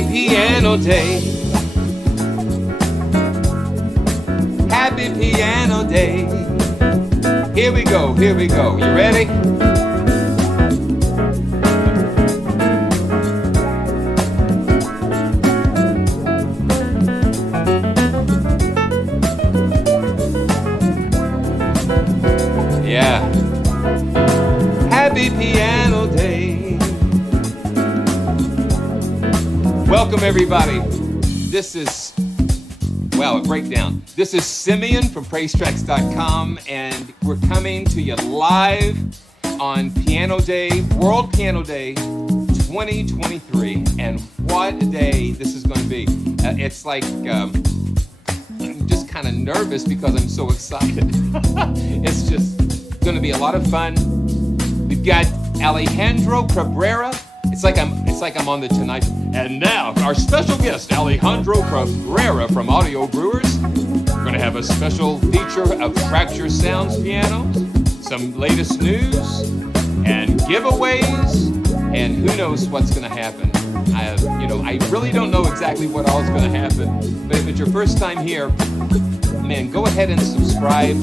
Happy Piano Day. Happy Piano Day. Here we go, here we go. You ready? Yeah. Happy Piano Day. Welcome, everybody. This is, well, a breakdown. This is Simeon from PraiseTracks.com, and we're coming to you live on Piano Day, World Piano Day 2023. And what a day this is going to be. It's like, I'm just kind of nervous because I'm so excited. It's just going to be a lot of fun. We've got Alejandro Cabrera. It's like I'm on the Tonight. And now our special guest, Alejandro Cabrera from Audio Brewers. We're going to have a special feature of Fracture Sounds pianos, some latest news, and giveaways, and who knows what's going to happen. I really don't know exactly what all is going to happen. But if it's your first time here, man, go ahead and subscribe.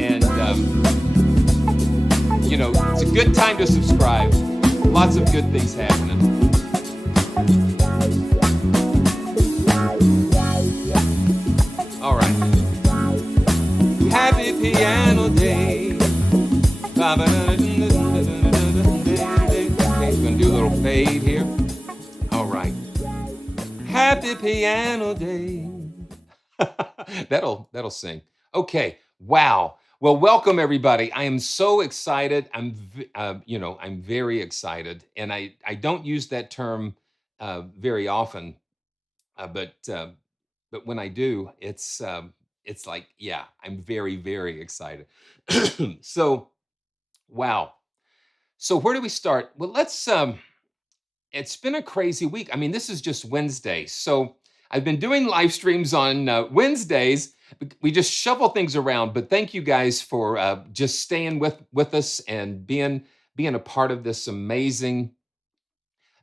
And it's a good time to subscribe. Lots of good things happening. All right. Happy Piano Day. Okay, we're gonna do a little fade here. All right. Happy Piano Day. That'll sing. Okay. Wow. Well, welcome everybody. I am so excited. I'm very excited, and I don't use that term very often, but when I do, it's like, yeah, I'm very, very excited. So, wow. So where do we start? Well, let's. It's been a crazy week. I mean, this is just Wednesday, so I've been doing live streams on Wednesdays. We just shuffle things around, but thank you guys for just staying with us and being a part of this amazing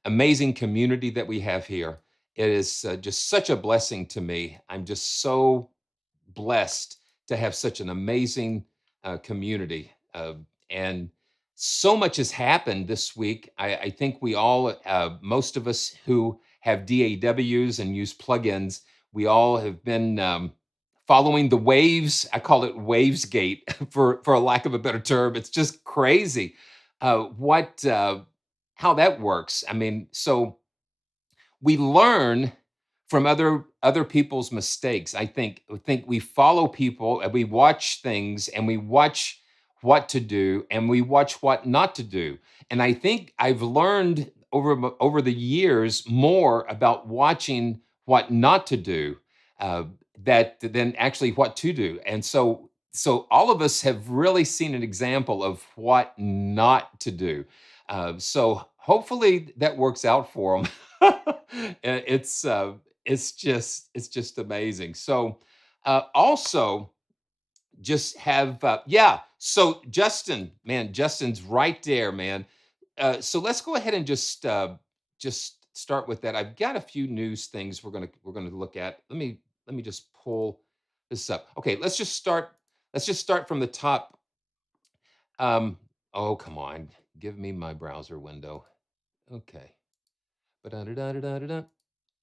community that we have here. It is just such a blessing to me. I'm just so blessed to have such an amazing community, and so much has happened this week. I think we all, most of us who have DAWs and use plugins, we all have been following the waves. I call it Wavesgate for a lack of a better term. It's just crazy how that works. I mean, so we learn from other people's mistakes. I think we follow people and we watch things and we watch what to do and we watch what not to do. And I think I've learned over the years more about watching what not to do than actually what to do. And so all of us have really seen an example of what not to do. So hopefully that works out for them. It's just amazing. So also just have So Justin's right there, man. So let's go ahead and just start with that. I've got a few news things we're gonna look at. Let me just pull this up. Okay, let's just start from the top. Oh, come on, give me my browser window. Okay,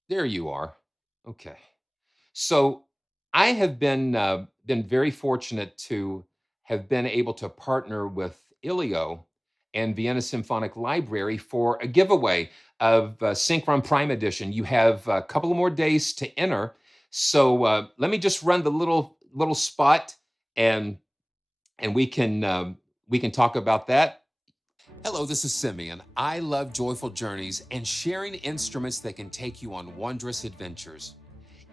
there you are. Okay, so I have been very fortunate to have been able to partner with Ilio and Vienna Symphonic Library for a giveaway of Synchron Prime Edition. You have a couple of more days to enter. So let me just run the little spot, and we can talk about that. Hello, this is Simeon. I love joyful journeys and sharing instruments that can take you on wondrous adventures.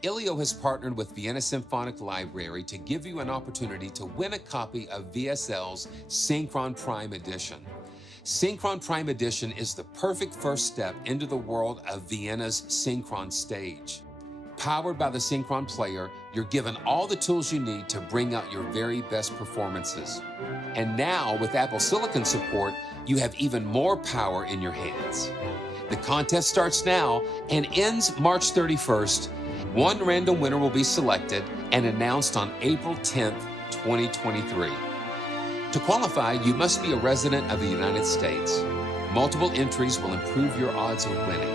Ilio has partnered with Vienna Symphonic Library to give you an opportunity to win a copy of VSL's Synchron Prime Edition. Synchron Prime Edition is the perfect first step into the world of Vienna's Synchron stage. Powered by the Synchron player, you're given all the tools you need to bring out your very best performances. And now, with Apple Silicon support, you have even more power in your hands. The contest starts now and ends March 31st. One random winner will be selected and announced on April 10th, 2023. To qualify, you must be a resident of the United States. Multiple entries will improve your odds of winning.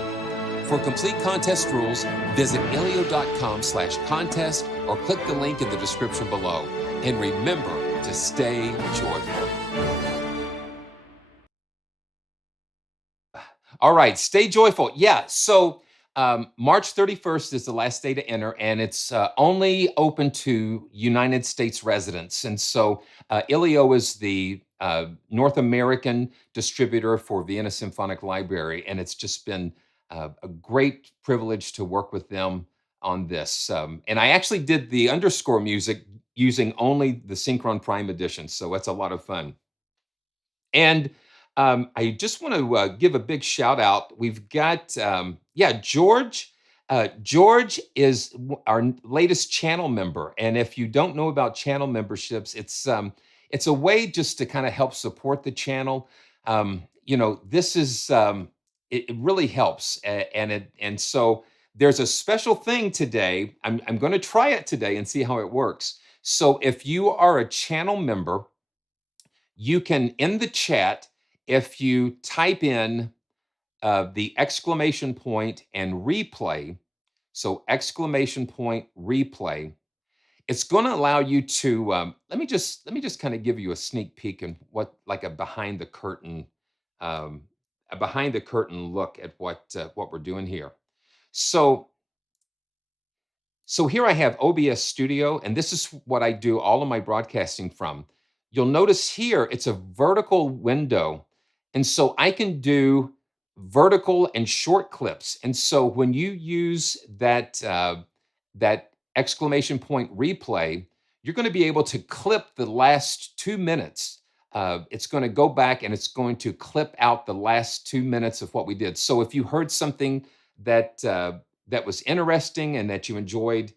For complete contest rules, visit elio.com/contest or click the link in the description below. And remember to stay joyful. All right, stay joyful. Yeah, so March 31st is the last day to enter, and it's only open to United States residents. And so Ilio is the North American distributor for Vienna Symphonic Library, and it's just been a great privilege to work with them on this. And I actually did the underscore music using only the Synchron Prime edition, so that's a lot of fun. And I just want to give a big shout out. We've got, George. George is our latest channel member, and if you don't know about channel memberships, it's a way just to kind of help support the channel. This is it really helps, and so there's a special thing today. I'm going to try it today and see how it works. So if you are a channel member, you can, in the chat, if you type in the exclamation point and replay, so exclamation point replay, it's going to allow you to let me just kind of give you a sneak peek and what, like, a behind the curtain look at what we're doing here. So here I have OBS Studio, and this is what I do all of my broadcasting from. You'll notice here it's a vertical window, and so I can do vertical and short clips. And so when you use that exclamation point replay, you're going to be able to clip the last 2 minutes. It's going to go back and it's going to clip out the last 2 minutes of what we did. So if you heard something that was interesting and that you enjoyed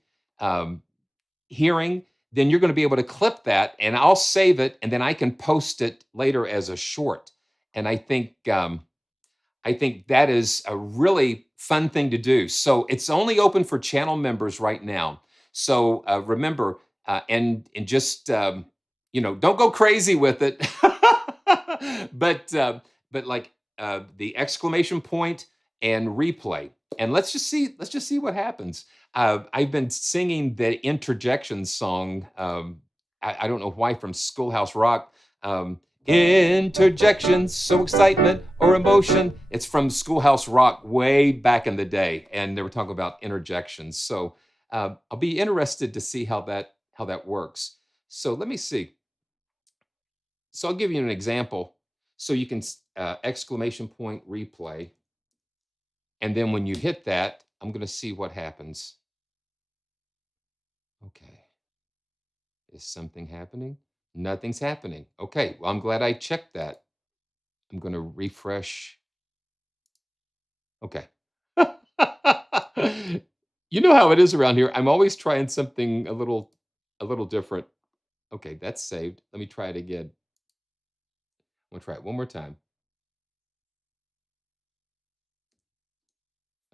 hearing, then you're going to be able to clip that, and I'll save it, and then I can post it later as a short. And I think that is a really fun thing to do. So it's only open for channel members right now. So remember, and just don't go crazy with it, but like the exclamation point and replay. And let's just see what happens. I've been singing the interjection song. I don't know why, from Schoolhouse Rock. Interjections, so excitement or emotion. It's from Schoolhouse Rock way back in the day, and they were talking about interjections. So I'll be interested to see how that works. So let me see. So I'll give you an example. So you can exclamation point replay. And then when you hit that, I'm going to see what happens. Okay. Is something happening? Nothing's happening. Okay. Well, I'm glad I checked that. I'm going to refresh. Okay. You know how it is around here. I'm always trying something a little different. Okay, that's saved. Let me try it again. I'm going to try it one more time.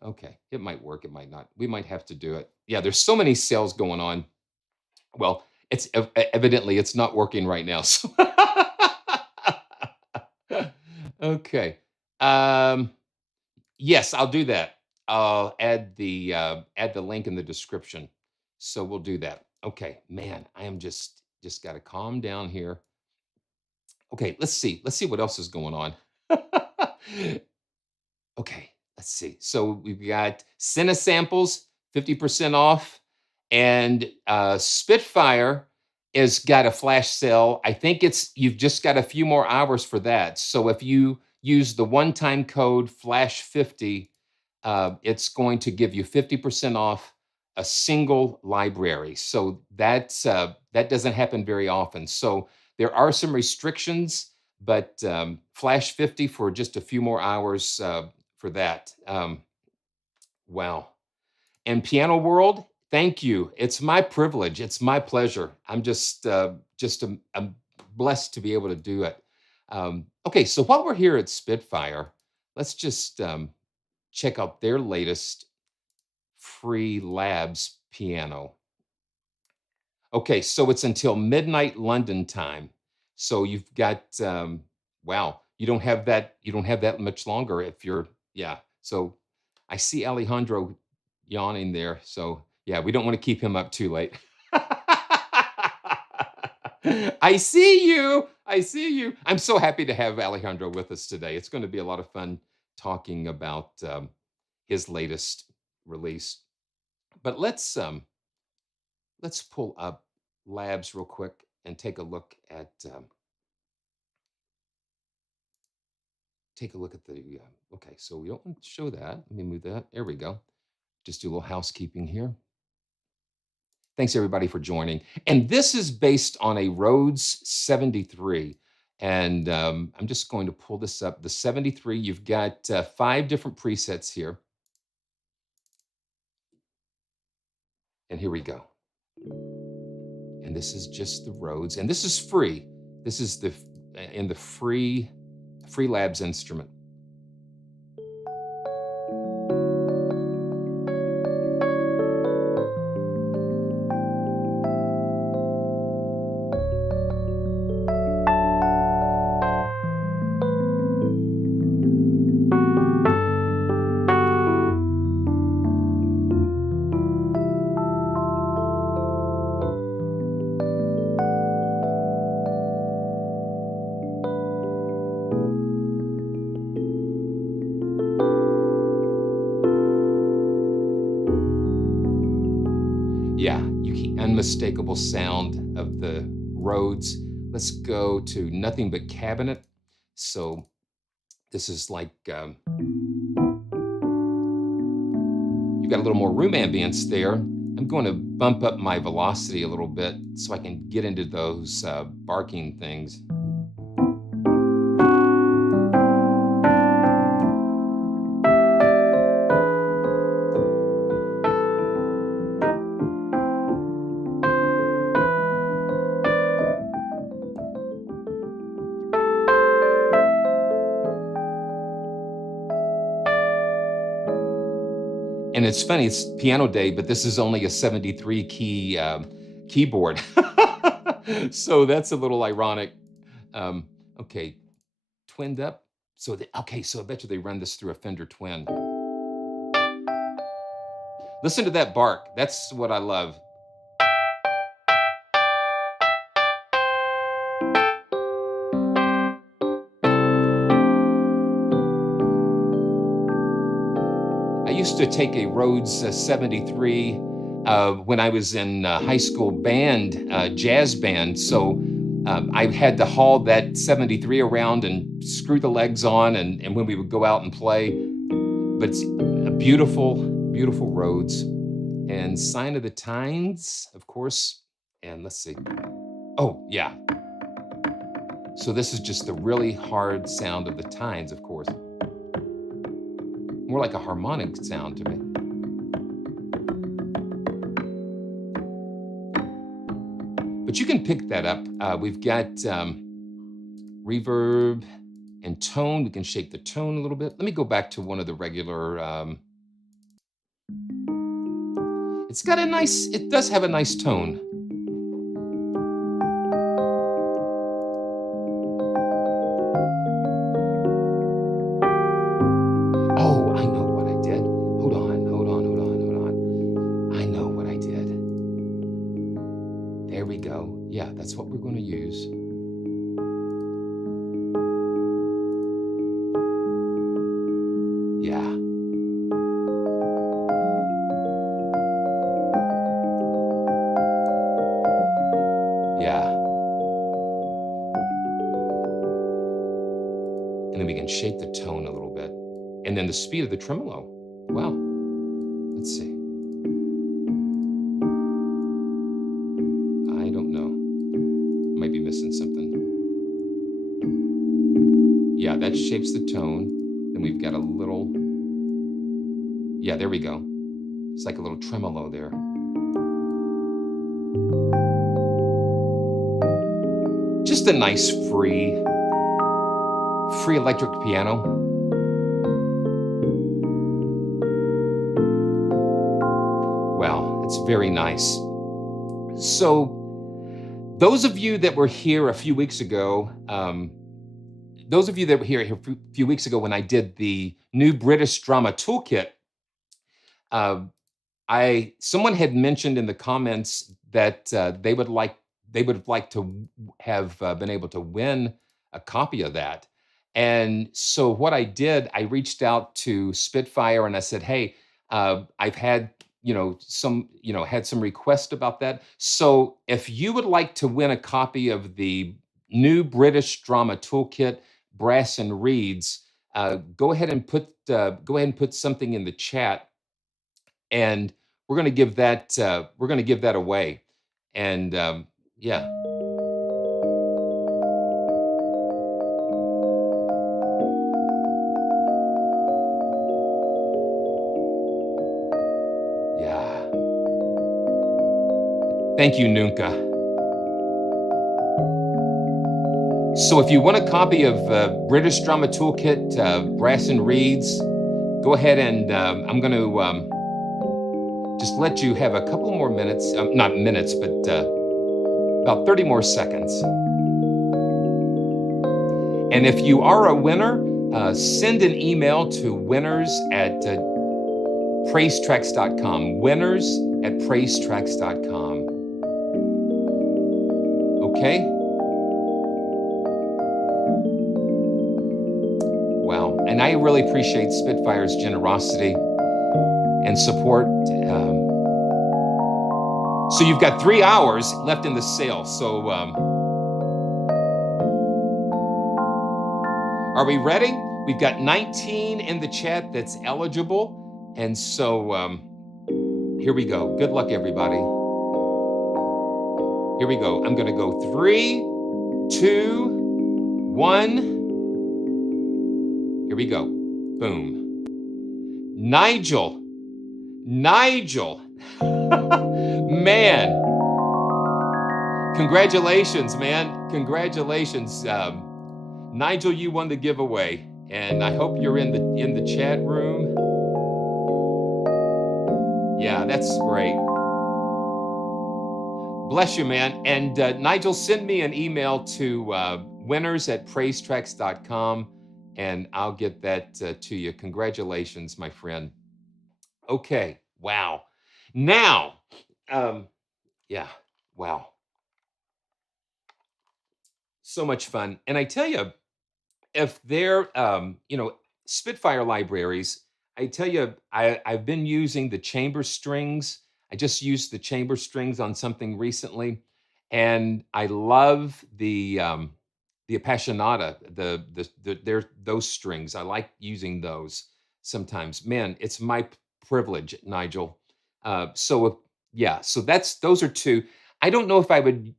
Okay, it might work, it might not. We might have to do it. Yeah, there's so many sales going on. Well, it's evidently it's not working right now. So okay. Yes, I'll do that. I'll add the link in the description. So we'll do that. Okay, man, I am just got to calm down here. Okay, let's see. Let's see what else is going on. Okay, let's see. So we've got Cine samples, 50% off, and Spitfire has got a flash sale. I think you've just got a few more hours for that. So if you use the one-time code FLASH50, it's going to give you 50% off a single library. So that doesn't happen very often. So there are some restrictions, but Flash 50 for just a few more hours for that. Wow. And Piano World, thank you. It's my privilege. It's my pleasure. I'm I'm blessed to be able to do it. Okay, so while we're here at Spitfire, let's just check out their latest free labs piano. Okay, so it's until midnight London time. So you've got wow, you don't have that much longer if you're yeah. So I see Alejandro yawning there. So yeah, we don't want to keep him up too late. I see you. I see you. I'm so happy to have Alejandro with us today. It's going to be a lot of fun talking about his latest release. But let's pull up labs real quick and take a look at the okay, so we don't want to show that. Let me move that. There we go. Just do a little housekeeping here. Thanks everybody for joining. And this is based on a Rhodes 73. And I'm just going to pull this up. The 73, you've got 5 different presets here. And here we go. And this is just the Rhodes, and this is free. This is the in the free labs instrument. Yeah, unmistakable sound of the Rhodes. Let's go to nothing but cabinet. So this is like you've got a little more room ambience there. I'm going to bump up my velocity a little bit so I can get into those barking things. And it's funny, it's piano day, but this is only a 73 key keyboard. So that's a little ironic. Okay, twinned up. So, okay, so I bet you they run this through a Fender Twin. Listen to that bark. That's what I love. I used to take a Rhodes 73 when I was in high school band, jazz band. So I had to haul that 73 around and screw the legs on, and when we would go out and play. But it's a beautiful, beautiful Rhodes. And Sign of the Times, of course. And let's see. Oh, yeah. So this is just the really hard sound of the tines, of course. More like a harmonic sound to me. But you can pick that up. We've got reverb and tone. We can shape the tone a little bit. Let me go back to one of the regular. It does have a nice tone. Oh, I know what I did. Hold on. I know what I did. There we go. Yeah, that's what we're going to use. Yeah. Yeah. And then we can shape the tone a little bit. And then the speed of the tremolo. Wow. Let's see. I don't know. Might be missing something. Yeah, that shapes the tone. Then we've got a little. Yeah, there we go. It's like a little tremolo there. Just a nice free electric piano. It's very nice. So, those of you that were here a few weeks ago, those of you that were here a few weeks ago when I did the new British Drama Toolkit, uh, I someone had mentioned in the comments that they would have liked to have been able to win a copy of that. And so what I did, I reached out to Spitfire and I said, "Hey, I've had had some requests about that. So if you would like to win a copy of the new British Drama Toolkit, Brass and Reeds, go ahead and put something in the chat and we're going to give that away." And yeah, yeah. Thank you, Nunca. So if you want a copy of British Drama Toolkit, Brass and Reeds, go ahead and I'm going to just let you have a couple more minutes, not minutes, but about 30 more seconds. And if you are a winner, send an email to winners at praisetracks.com. Winners at praisetracks.com. Okay? Wow. And I really appreciate Spitfire's generosity and support. So you've got 3 hours left in the sale. So are we ready? We've got 19 in the chat that's eligible. And so here we go. Good luck, everybody. Here we go. I'm going to go 3, 2, 1. Here we go. Boom. Nigel. Man. Congratulations, man. Congratulations. Nigel, you won the giveaway. And I hope you're in the chat room. Yeah, that's great. Bless you, man. And Nigel, send me an email to winners at praisetracks.com and I'll get that to you. Congratulations, my friend. Okay. Wow. Now, yeah, wow. So much fun. And I tell you, if they're, Spitfire libraries, I tell you, I've been using the chamber strings. I just used the chamber strings on something recently, and I love the appassionata, those strings. I like using those sometimes. Man, it's my privilege, Nigel. Yeah, so those are two. I don't know if I would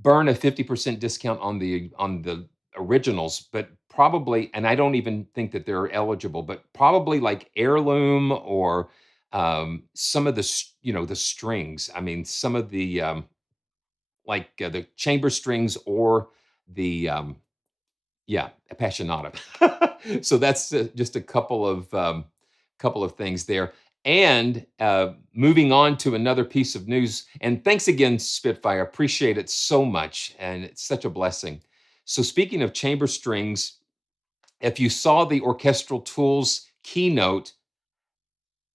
burn a 50% discount on the originals, but probably, and I don't even think that they're eligible, but probably like heirloom or some of the strings. I mean, some of the chamber strings or the yeah, appassionata. So that's just a couple of things there. And moving on to another piece of news. And thanks again, Spitfire. Appreciate it so much, and it's such a blessing. So speaking of chamber strings, if you saw the Orchestral Tools keynote,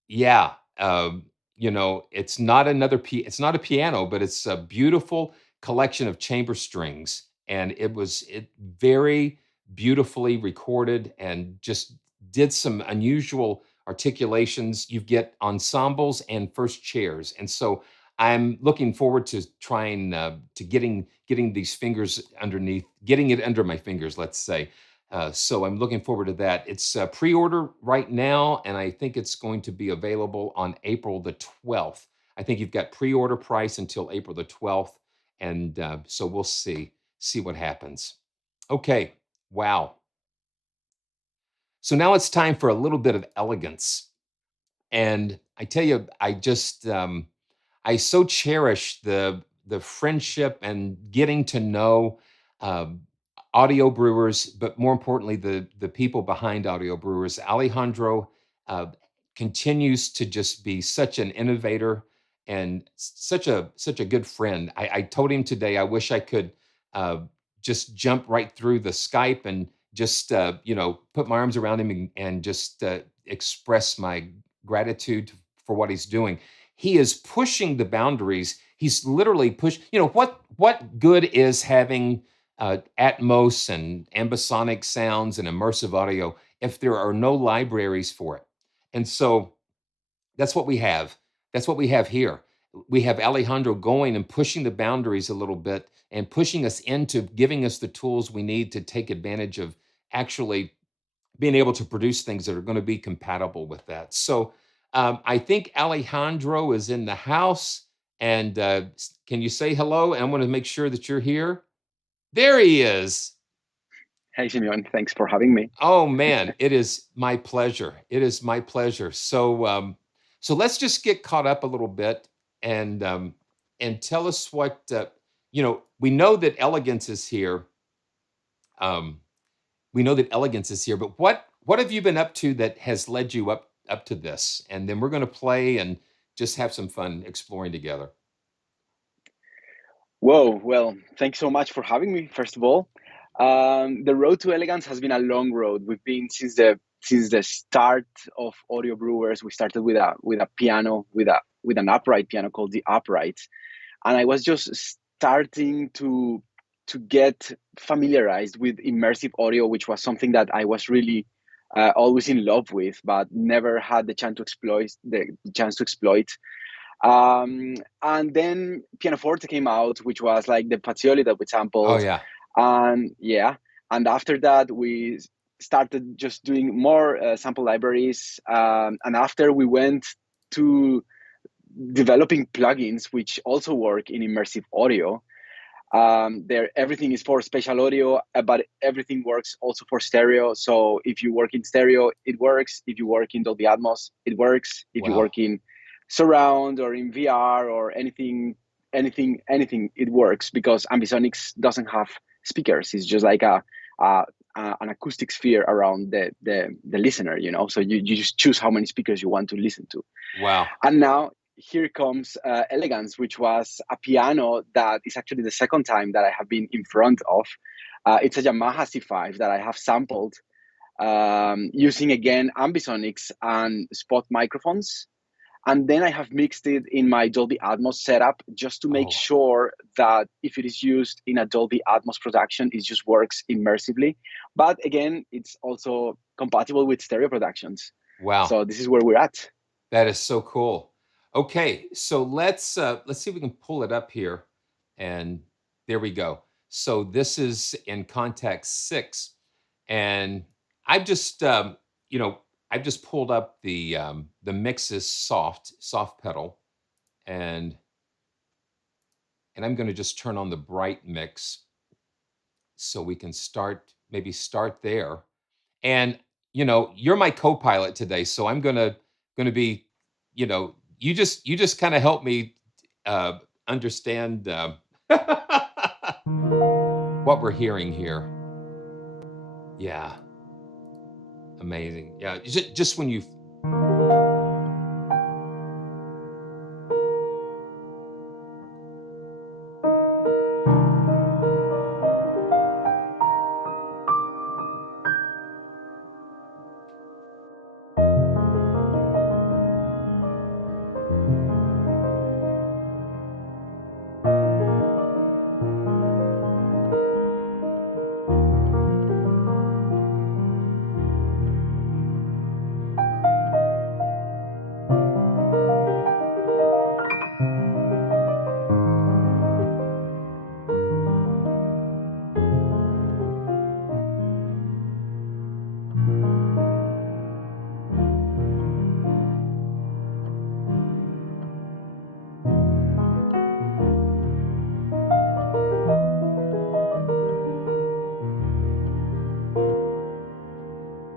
yeah, it's not a piano, but it's a beautiful collection of chamber strings, and it very beautifully recorded and just did some unusual articulations. You get ensembles and first chairs, and so I'm looking forward to trying to getting these fingers underneath, getting it under my fingers, let's say. So I'm looking forward to that. It's pre-order right now, and I think it's going to be available on April the 12th. I think you've got pre-order price until April the 12th, and so we'll see what happens. Okay, wow. So now it's time for a little bit of elegance, and I tell you, I so cherish the friendship and getting to know. um Audio Brewers, but more importantly, the people behind Audio Brewers. Alejandro uh, continues to just be such an innovator and such a good friend. I told him today I wish I could uh, just jump right through the Skype and just put my arms around him and just express my gratitude for what he's doing. He is pushing the boundaries. He's literally pushed. What good is having Atmos and ambisonic sounds and immersive audio if there are no libraries for it? And so that's what we have. That's what we have here. We have Alejandro going and pushing the boundaries a little bit and pushing us into giving us the tools we need to take advantage of actually being able to produce things that are going to be compatible with that. So I think Alejandro is in the house. And can you say hello? And I want to make sure that you're here. There he is. Hey, Simeon, thanks for having me. Oh man, it is my pleasure. It is my pleasure. So let's just get caught up a little bit and tell us what We know that elegance is here. Um, we know that elegance is here, but what have you been up to that has led you up to this? And then we're going to play and just have some fun exploring together. Whoa, well, thanks so much for having me, first of all. The road to elegance has been a long road. We've been since the start of Audio Brewers. We started with a piano, with an upright piano called the Upright, and I was just starting to get familiarized with immersive audio, which was something that I was really always in love with, but never had the chance to exploit. And then Pianoforte came out, which was like the Pazioli that we Oh sampled, yeah. and yeah, and after that we started just doing more sample libraries, and after we went to developing plugins which also work in immersive audio. There, everything is for spatial audio, but everything works also for stereo. So if you work in stereo, it works. If you work in Dolby Atmos, it works. If you Wow. work in surround or in VR or anything, it works because Ambisonics doesn't have speakers. It's just like an acoustic sphere around the listener. So you just choose how many speakers you want to listen to. Wow. And now here comes Elegance, which was a piano that is actually the second time that I have been in front of. It's a Yamaha C5 that I have sampled using, again, Ambisonics and spot microphones. And then I have mixed it in my Dolby Atmos setup just to make Oh, sure that if it is used in a Dolby Atmos production, it just works immersively. But again, it's also compatible with stereo productions. wow. So this is where we're at. That is so cool. Okay, so let's see if we can pull it up here, and there we go. So this is in context 6, and I've just I've just pulled up the mixes soft pedal, and I'm going to just turn on the bright mix so we can start there. And you're my co-pilot today, so I'm gonna be, you just kind of help me understand what we're hearing here. Yeah, amazing. Yeah, just when you.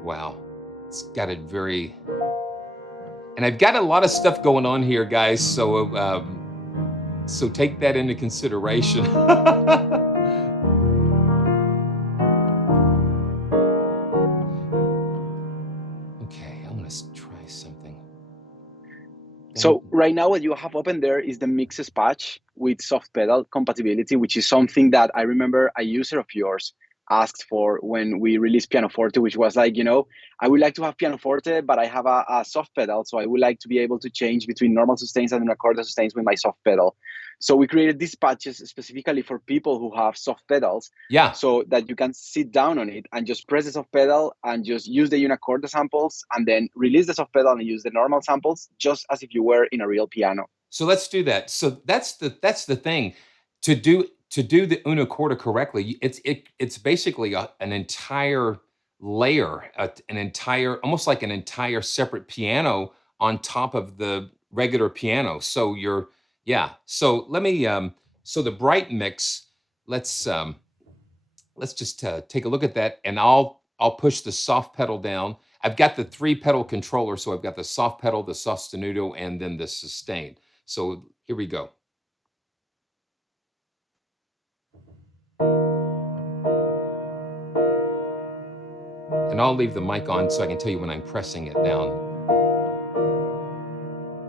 Wow, it's got it very. And I've got a lot of stuff going on here, guys. So take that into consideration. Okay, I'm gonna try something. So right now what you have open there is the mixes patch with soft pedal compatibility, which is something that I remember a user of yours asked for when we released Pianoforte, which was like, I would like to have Pianoforte, but I have a soft pedal. So I would like to be able to change between normal sustains and Una Corda sustains with my soft pedal. So we created these patches specifically for people who have soft pedals. Yeah. So that you can sit down on it and just press the soft pedal and just use the Una Corda samples and then release the soft pedal and use the normal samples, just as if you were in a real piano. So let's do that. So that's the thing. To do the Una Corda correctly, it's basically an entire layer, almost like an entire separate piano on top of the regular piano. So So let me so the bright mix. Let's just take a look at that, and I'll push the soft pedal down. I've got the 3-pedal controller, so I've got the soft pedal, the sostenuto, and then the sustain. So here we go. And I'll leave the mic on so I can tell you when I'm pressing it down.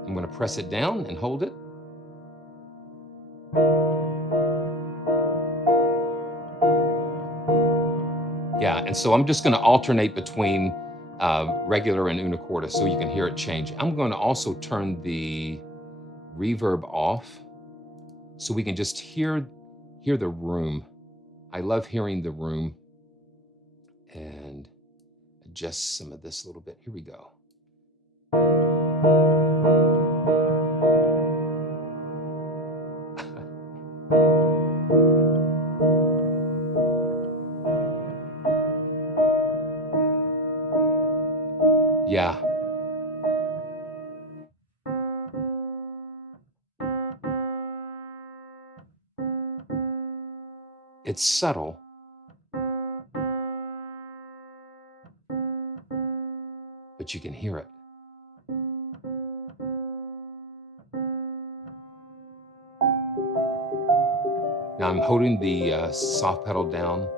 I'm going to press it down and hold it. Yeah, and so I'm just going to alternate between regular and Una Corda so you can hear it change. I'm going to also turn the reverb off so we can just hear the room. I love hearing the room. And adjust some of this a little bit. Here we go. Yeah. It's subtle. But you can hear it. Now I'm holding the soft pedal down.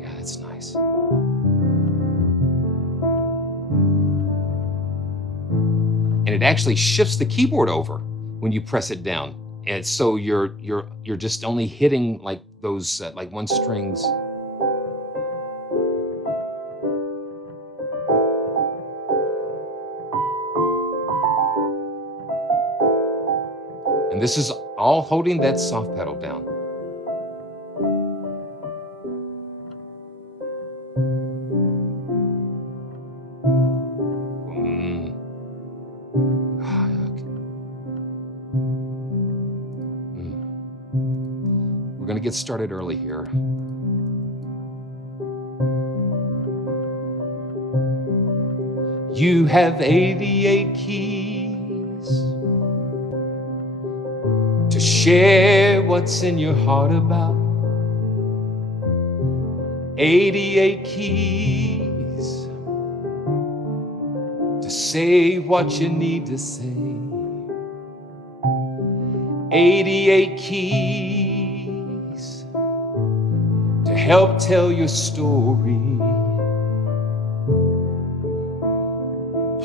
Yeah, that's nice. And it actually shifts the keyboard over when you press it down. And so you're just only hitting like those like one strings. And this is all holding that soft pedal down. We're going to get started early here. You have 88 keys to share what's in your heart about. 88 keys to say what you need to say. 88 keys to help tell your story.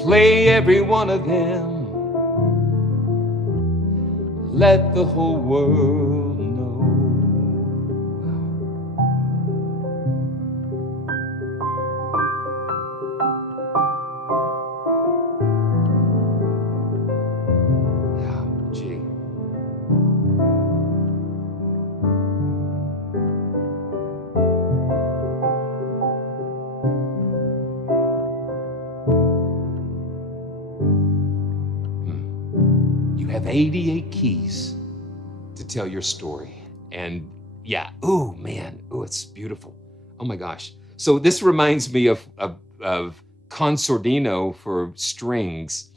Play every one of them. Let the whole world know. Yeah, gee. You have 88 keys to tell your story. And yeah, oh man, oh, it's beautiful. Oh my gosh. So this reminds me of Consordino for strings.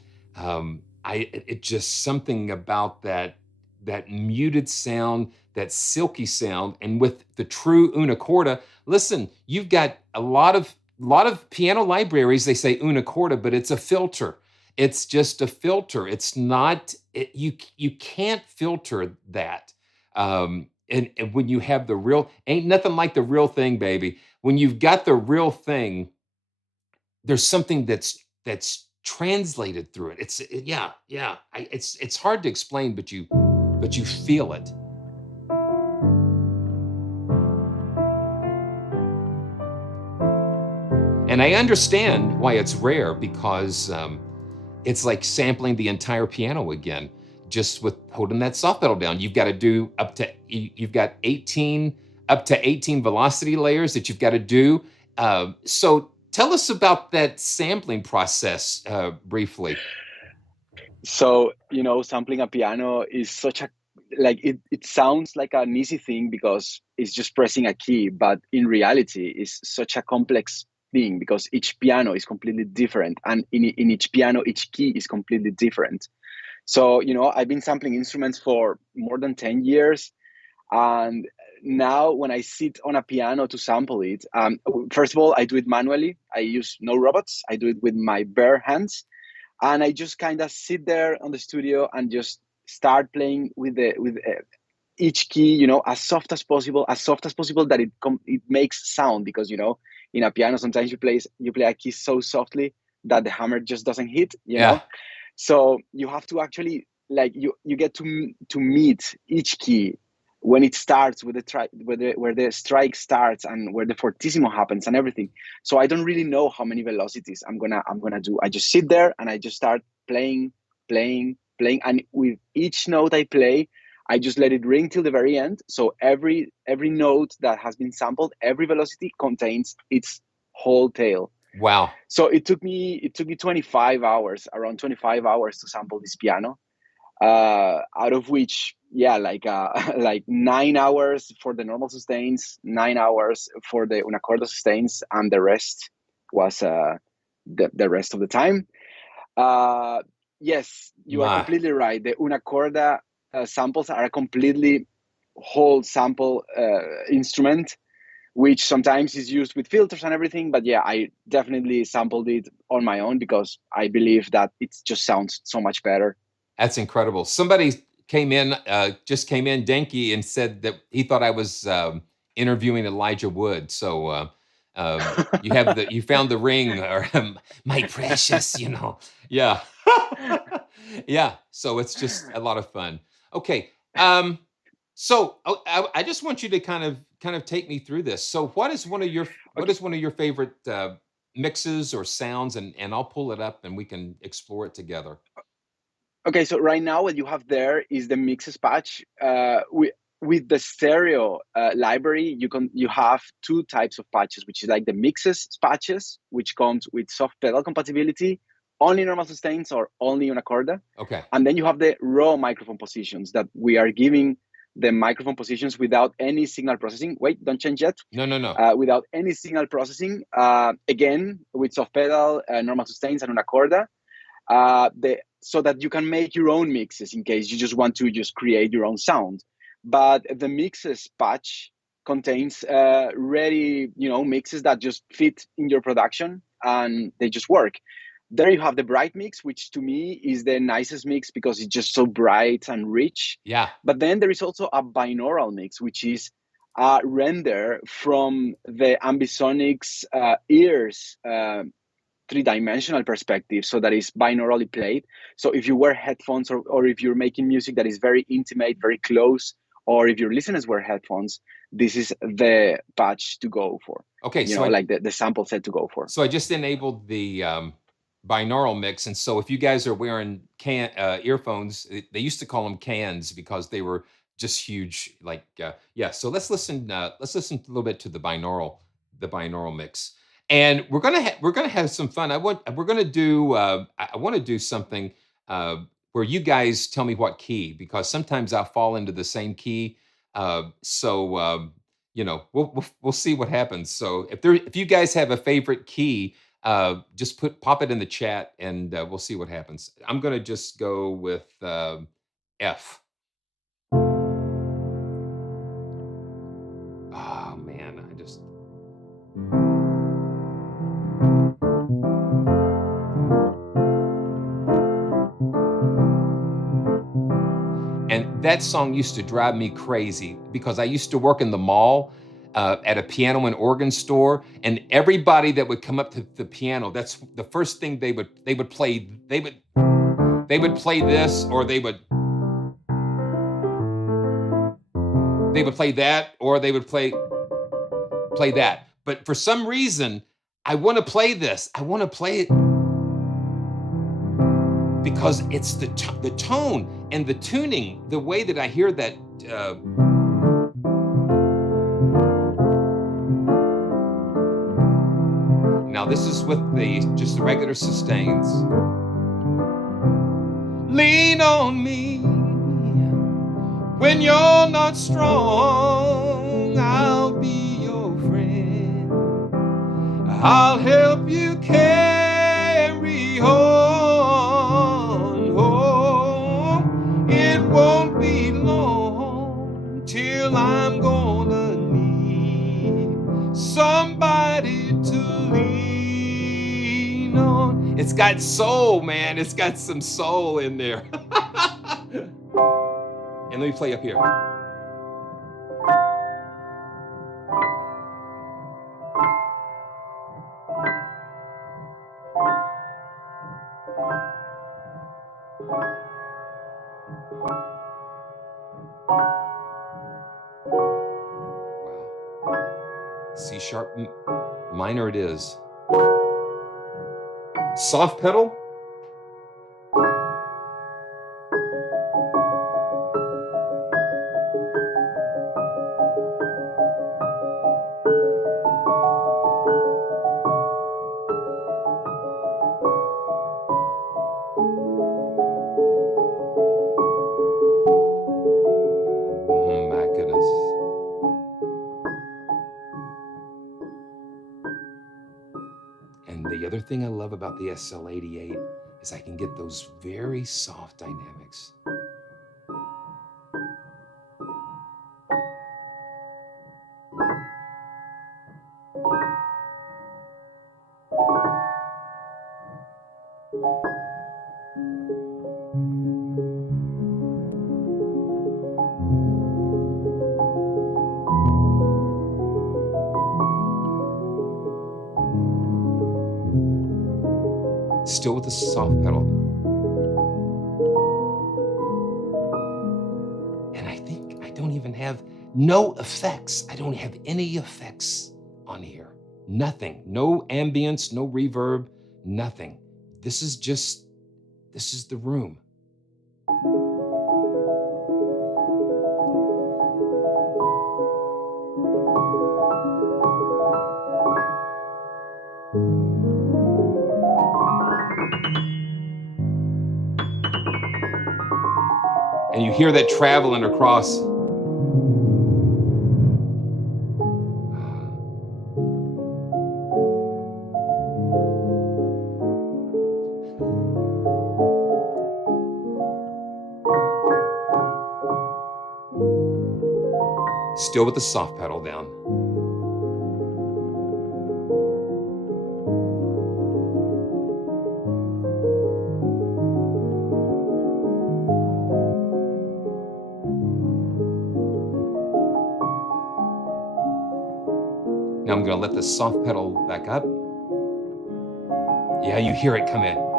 It just something about that muted sound, that silky sound, and with the true Una Corda. Listen, you've got a lot of piano libraries. They say Una Corda, but it's a filter. It's just a filter. It's not. You can't filter that. and when you have the real, ain't nothing like the real thing, baby. When you've got the real thing, there's something that's translated through it. Yeah, yeah. It's hard to explain, but you feel it. And I understand why it's rare because it's like sampling the entire piano again, just with holding that soft pedal down. You've got to do you've got 18 up to 18 velocity layers that you've got to do. So tell us about that sampling process briefly. So, sampling a piano is such a, like, it sounds like an easy thing because it's just pressing a key, but in reality, it's such a complex thing because each piano is completely different. And in each piano, each key is completely different. So, I've been sampling instruments for more than 10 years. And now when I sit on a piano to sample it, first of all, I do it manually. I use no robots. I do it with my bare hands, and I just kind of sit there on the studio and just start playing with each key, as soft as possible that it makes sound, because in a piano sometimes you play a key so softly that the hammer just doesn't hit. Yeah. So you have to actually, like, you get to meet each key when it starts with where the strike starts and where the fortissimo happens and everything. So I don't really know how many velocities I'm gonna do. I just sit there and I just start playing, playing, playing, and with each note I play, I just let it ring till the very end. So every note that has been sampled, every velocity contains its whole tail. Wow. So it took me 25 hours, around 25 hours to sample this piano, out of which, yeah, like like 9 hours for the normal sustains, 9 hours for the Una Corda sustains, and the rest was the rest of the time. Yes, you are My. completely right. The Una Corda samples are a completely whole sample instrument, which sometimes is used with filters and everything. But yeah, I definitely sampled it on my own because I believe that it just sounds so much better. That's incredible. Somebody just came in, Denki, and said that he thought I was interviewing Elijah Wood. So you found the ring, or my precious, yeah, yeah. So it's just a lot of fun. Okay, so I just want you to kind of take me through this. So what Okay. is one of your favorite mixes or sounds, and I'll pull it up and we can explore it together. Okay, so right now what you have there is the mixes patch. With the stereo library, you have two types of patches, which is like the mixes patches, which comes with soft pedal compatibility, only normal sustains or only Una Corda. Okay. And then you have the raw microphone positions that we are giving the microphone positions without any signal processing. Wait, don't change yet. No, no, no. Without any signal processing, again with soft pedal, normal sustains, and Una Corda. So that you can make your own mixes in case you just want to just create your own sound. But the mixes patch contains ready, mixes that just fit in your production and they just work. There you have the bright mix, which to me is the nicest mix because it's just so bright and rich. Yeah. But then there is also a binaural mix, which is a render from the Ambisonics ears, three-dimensional perspective, so that is binaurally played. So if you wear headphones, or if you're making music that is very intimate, very close, or if your listeners wear headphones, this is the patch to go for. Okay. Like the sample set to go for. So I just enabled the binaural mix, and so if you guys are wearing earphones, they used to call them cans because they were just huge. Like yeah. So let's listen. Let's listen a little bit to the binaural mix, and we're gonna have some fun. We're gonna do. I want to do something where you guys tell me what key, because sometimes I'll fall into the same key. We'll see what happens. So if you guys have a favorite key, just pop it in the chat, and we'll see what happens. I'm gonna just go with F. Oh man, I just And that song used to drive me crazy because I used to work in the mall at a piano and organ store, and everybody that would come up to the piano, that's the first thing they would play. They would play this, or they would play that, or they would play that. But for some reason, I want to play this. I want to play it because it's the tone and the tuning, the way that I hear that. Now this is with just the regular sustains. Lean on me when you're not strong. I'll be your friend. I'll help you carry on. Oh, it won't be long till I'm gonna need somebody to lean on. It's got soul, man. It's got some soul in there. And let me play up here. C sharp minor it is. Soft pedal. My goodness. And the other thing I love about the SL88 is I can get those very soft dynamics. Still with the soft pedal. And I think I don't even have no effects. I don't have any effects on here. Nothing. No ambience, no reverb, nothing. This is the room. And you hear that traveling across. Still with the soft pedal down. Now I'm going to let the soft pedal back up. Yeah, you hear it come in.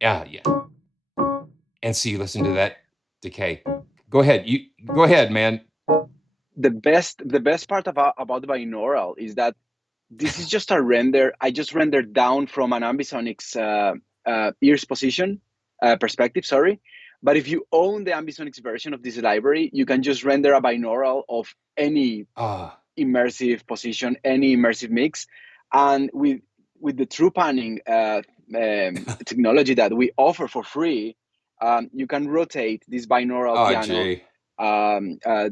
Yeah. And so you listen to that decay. Go ahead. Go ahead, man. The best part about the binaural is that this is just a render. I just rendered down from an Ambisonics ears position perspective. Sorry, but if you own the Ambisonics version of this library, you can just render a binaural of any immersive position, any immersive mix, and with the true panning technology that we offer for free, you can rotate this binaural Oh, piano gee.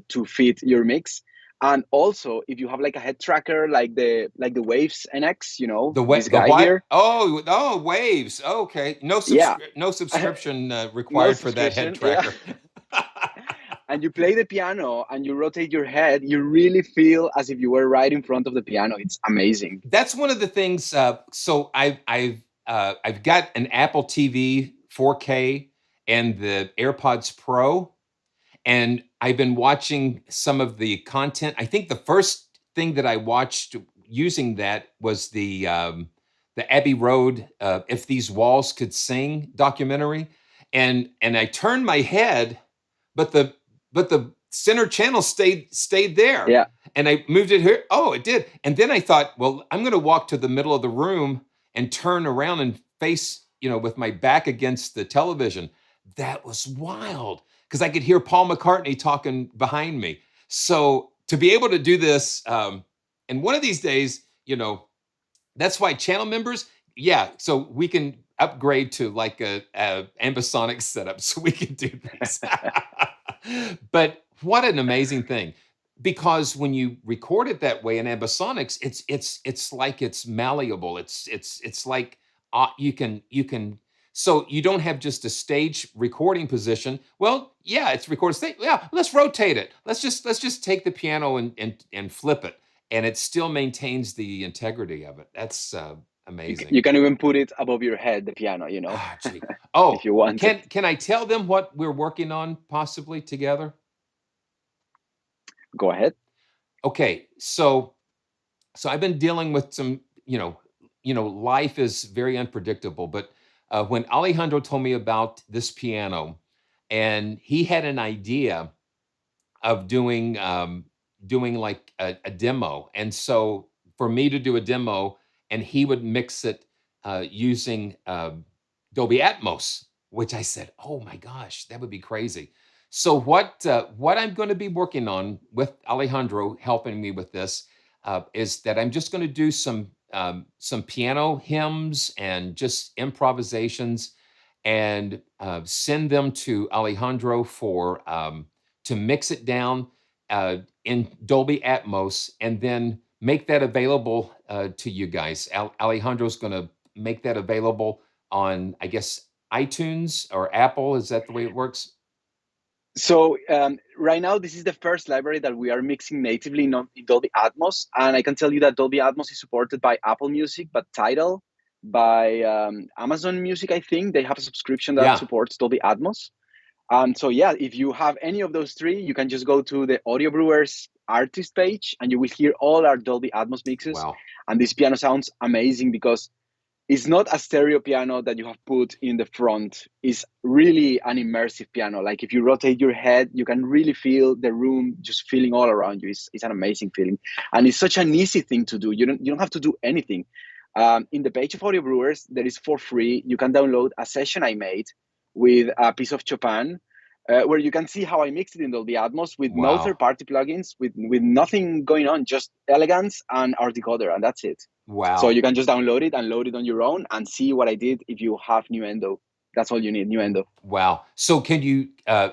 to fit your mix. And also, if you have like a head tracker, like the Waves NX, this The guy what? here, Oh, Waves. Okay. yeah, No subscription no required for that head subscription, yeah. tracker. And you play the piano and you rotate your head, you really feel as if you were right in front of the piano. It's amazing. That's one of the things. So I've got an Apple TV 4K and the AirPods Pro, and I've been watching some of the content. I think the first thing that I watched using that was the Abbey Road "If These Walls Could Sing" documentary, and I turned my head, but the center channel stayed there, Yeah. and I moved it here. Oh, it did, and then I thought, well, I'm going to walk to the middle of the room and turn around and face, with my back against the television. That was wild because I could hear Paul McCartney talking behind me. So to be able to do this, and one of these days, that's why channel members, yeah, so we can upgrade to like a Ambisonics setup so we can do this. But what an amazing thing. Because when you record it that way in Ambisonics, it's like it's malleable. It's like you can so you don't have just a stage recording position. Well, yeah, it's recorded stage. Yeah, let's rotate it. Let's just take the piano and flip it, and it still maintains the integrity of it. That's amazing. You can even put it above your head, the piano, Ah, gee. if Oh, you want can it. can I tell them what we're working on possibly together? Go ahead. Okay, so I've been dealing with some, life is very unpredictable. But when Alejandro told me about this piano, and he had an idea of doing like a demo, and so for me to do a demo, and he would mix it using Dolby Atmos, which I said, oh my gosh, that would be crazy. So what I'm going to be working on with Alejandro helping me with this is that I'm just going to do some piano hymns and just improvisations, and send them to Alejandro for to mix it down in Dolby Atmos, and then make that available to you guys. Alejandro's going to make that available on, I guess, iTunes or Apple. Is that the way it works? So right now, this is the first library that we are mixing natively in Dolby Atmos, and I can tell you that Dolby Atmos is supported by Apple Music, but Tidal, by Amazon Music. I think they have a subscription that Yeah. supports Dolby Atmos. So yeah, if you have any of those three, you can just go to the Audio Brewers artist page, and you will hear all our Dolby Atmos mixes. Wow. And this piano sounds amazing because it's not a stereo piano that you have put in the front. It's really an immersive piano. Like if you rotate your head, you can really feel the room just feeling all around you. It's an amazing feeling, and it's such an easy thing to do. You don't have to do anything. In the page of Audio Brewers, there is for free. You can download a session I made with a piece of Chopin, where you can see how I mixed it in Dolby Atmos with no Wow. third-party plugins, with nothing going on, just Elegance and our decoder, and that's it. So Wow. you can just download it and load it on your own and see what I did if you have Nuendo. That's all you need, Nuendo. Wow. So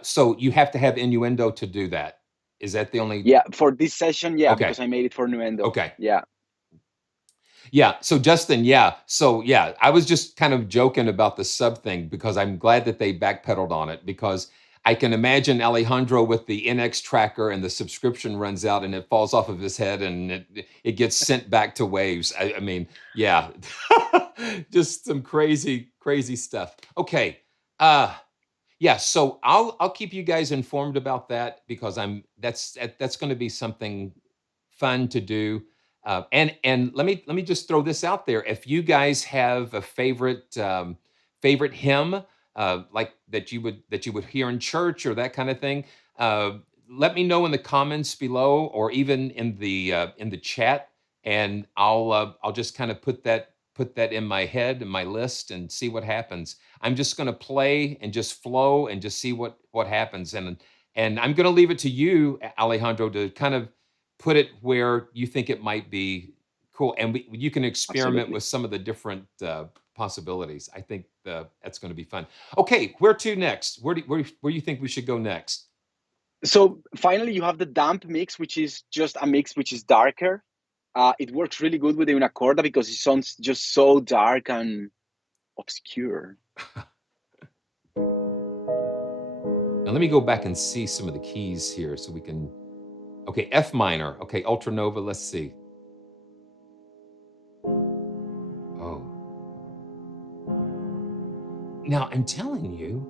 so you have to have Innuendo to do that. Is that the only? Yeah, for this session, yeah, Okay. because I made it for Nuendo. Okay. Yeah. Yeah. So Justin, yeah. So yeah, I was just kind of joking about the sub thing because I'm glad that they backpedaled on it, because I can imagine Alejandro with the NX tracker and the subscription runs out and it falls off of his head and it gets sent back to Waves. I mean, yeah, just some crazy stuff. Okay. Yeah, so I'll keep you guys informed about that, because that's going to be something fun to do. And let me just throw this out there. If you guys have a favorite hymn, like that you would hear in church or that kind of thing, let me know in the comments below, or even in the chat, and I'll just kind of put that in my head, in my list, and see what happens. I'm just going to play and just flow and just see what happens. And I'm going to leave it to you, Alejandro, to kind of put it where you think it might be cool, and you can experiment Absolutely. with some of the different possibilities. I think that's going to be fun. Okay, where to next? Where do you think we should go next? So finally, you have the damp mix, which is just a mix which is darker. It works really good with the Una Corda because it sounds just so dark and obscure. Now let me go back and see some of the keys here so we can. Okay, F minor. Okay, Ultranova. Let's see. Oh. Now I'm telling you,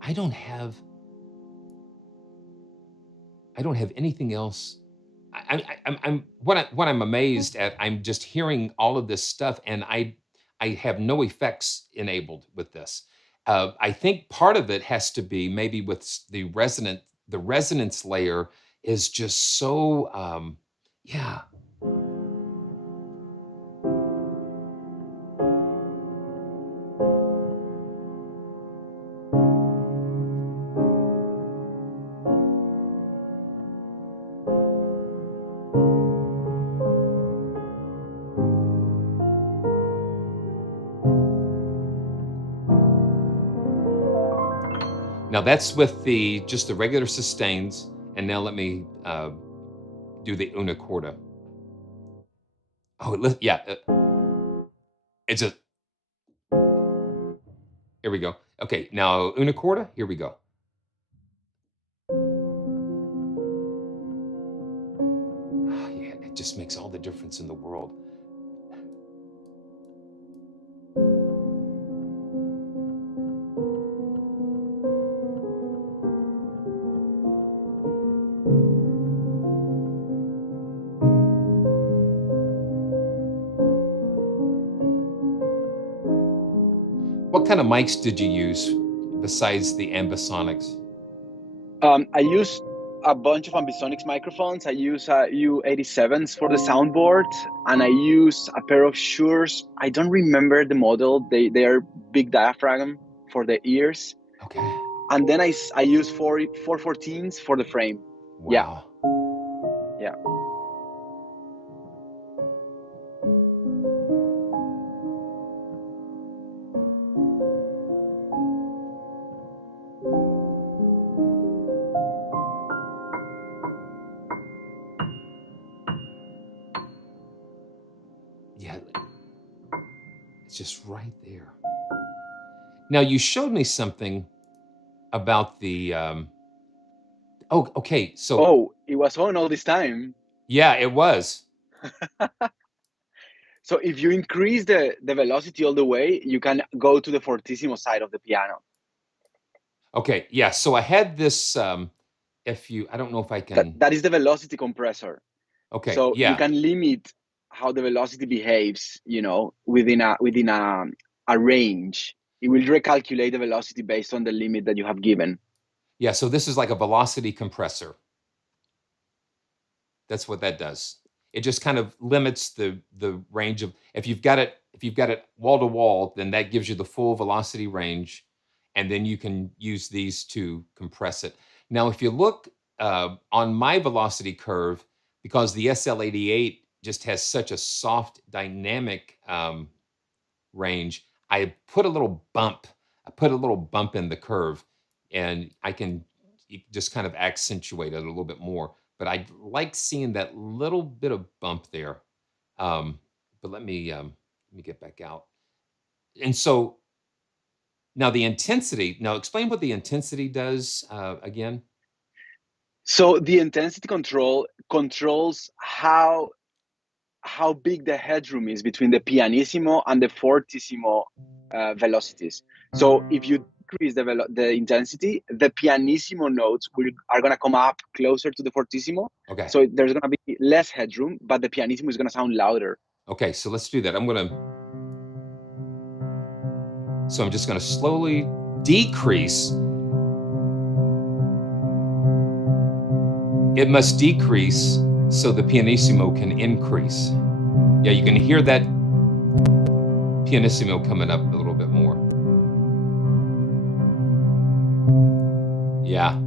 I don't have anything else. I'm what I'm amazed at. I'm just hearing all of this stuff, and I have no effects enabled with this. I think part of it has to be maybe with the resonance layer is just so yeah. Now that's with just the regular sustains, and now let me do the Una Corda. Oh, yeah, it's a. Here we go. Okay, now Una Corda. Here we go. Oh, yeah, it just makes all the difference in the world. What kind of mics did you use besides the Ambisonics? I use a bunch of Ambisonics microphones. I use U87s for the soundboard, and I use a pair of Shure. I don't remember the model. They are big diaphragm for the ears. Okay. And then I use 414s for the frame. Wow. Yeah. Yeah, it's just right there. Now you showed me something about the. Oh, okay. So Oh, it was on all this time. yeah, it was. So if you increase the velocity all the way, you can go to the fortissimo side of the piano. Okay, yeah. So I had this. I don't know if I can. That is the velocity compressor. Okay, So you yeah, can limit how the velocity behaves, within a range. It will recalculate the velocity based on the limit that you have given. yeah. So this is like a velocity compressor. That's what that does. It just kind of limits the range of if you've got it wall to wall, then that gives you the full velocity range, and then you can use these to compress it. Now, if you look on my velocity curve, because the SL88 just has such a soft dynamic range, I put a little bump. I put a little bump in the curve, and I can just kind of accentuate it a little bit more. But I like seeing that little bit of bump there. But let me get back out. And so now the intensity. Now explain what the intensity does again. So the intensity control controls how big the headroom is between the pianissimo and the fortissimo velocities. So if you decrease the intensity, the pianissimo notes are going to come up closer to the fortissimo. Okay. So there's going to be less headroom, but the pianissimo is going to sound louder. Okay. So let's do that. So I'm just going to slowly decrease. It must decrease so the pianissimo can increase. Yeah, you can hear that pianissimo coming up a little bit more. Yeah.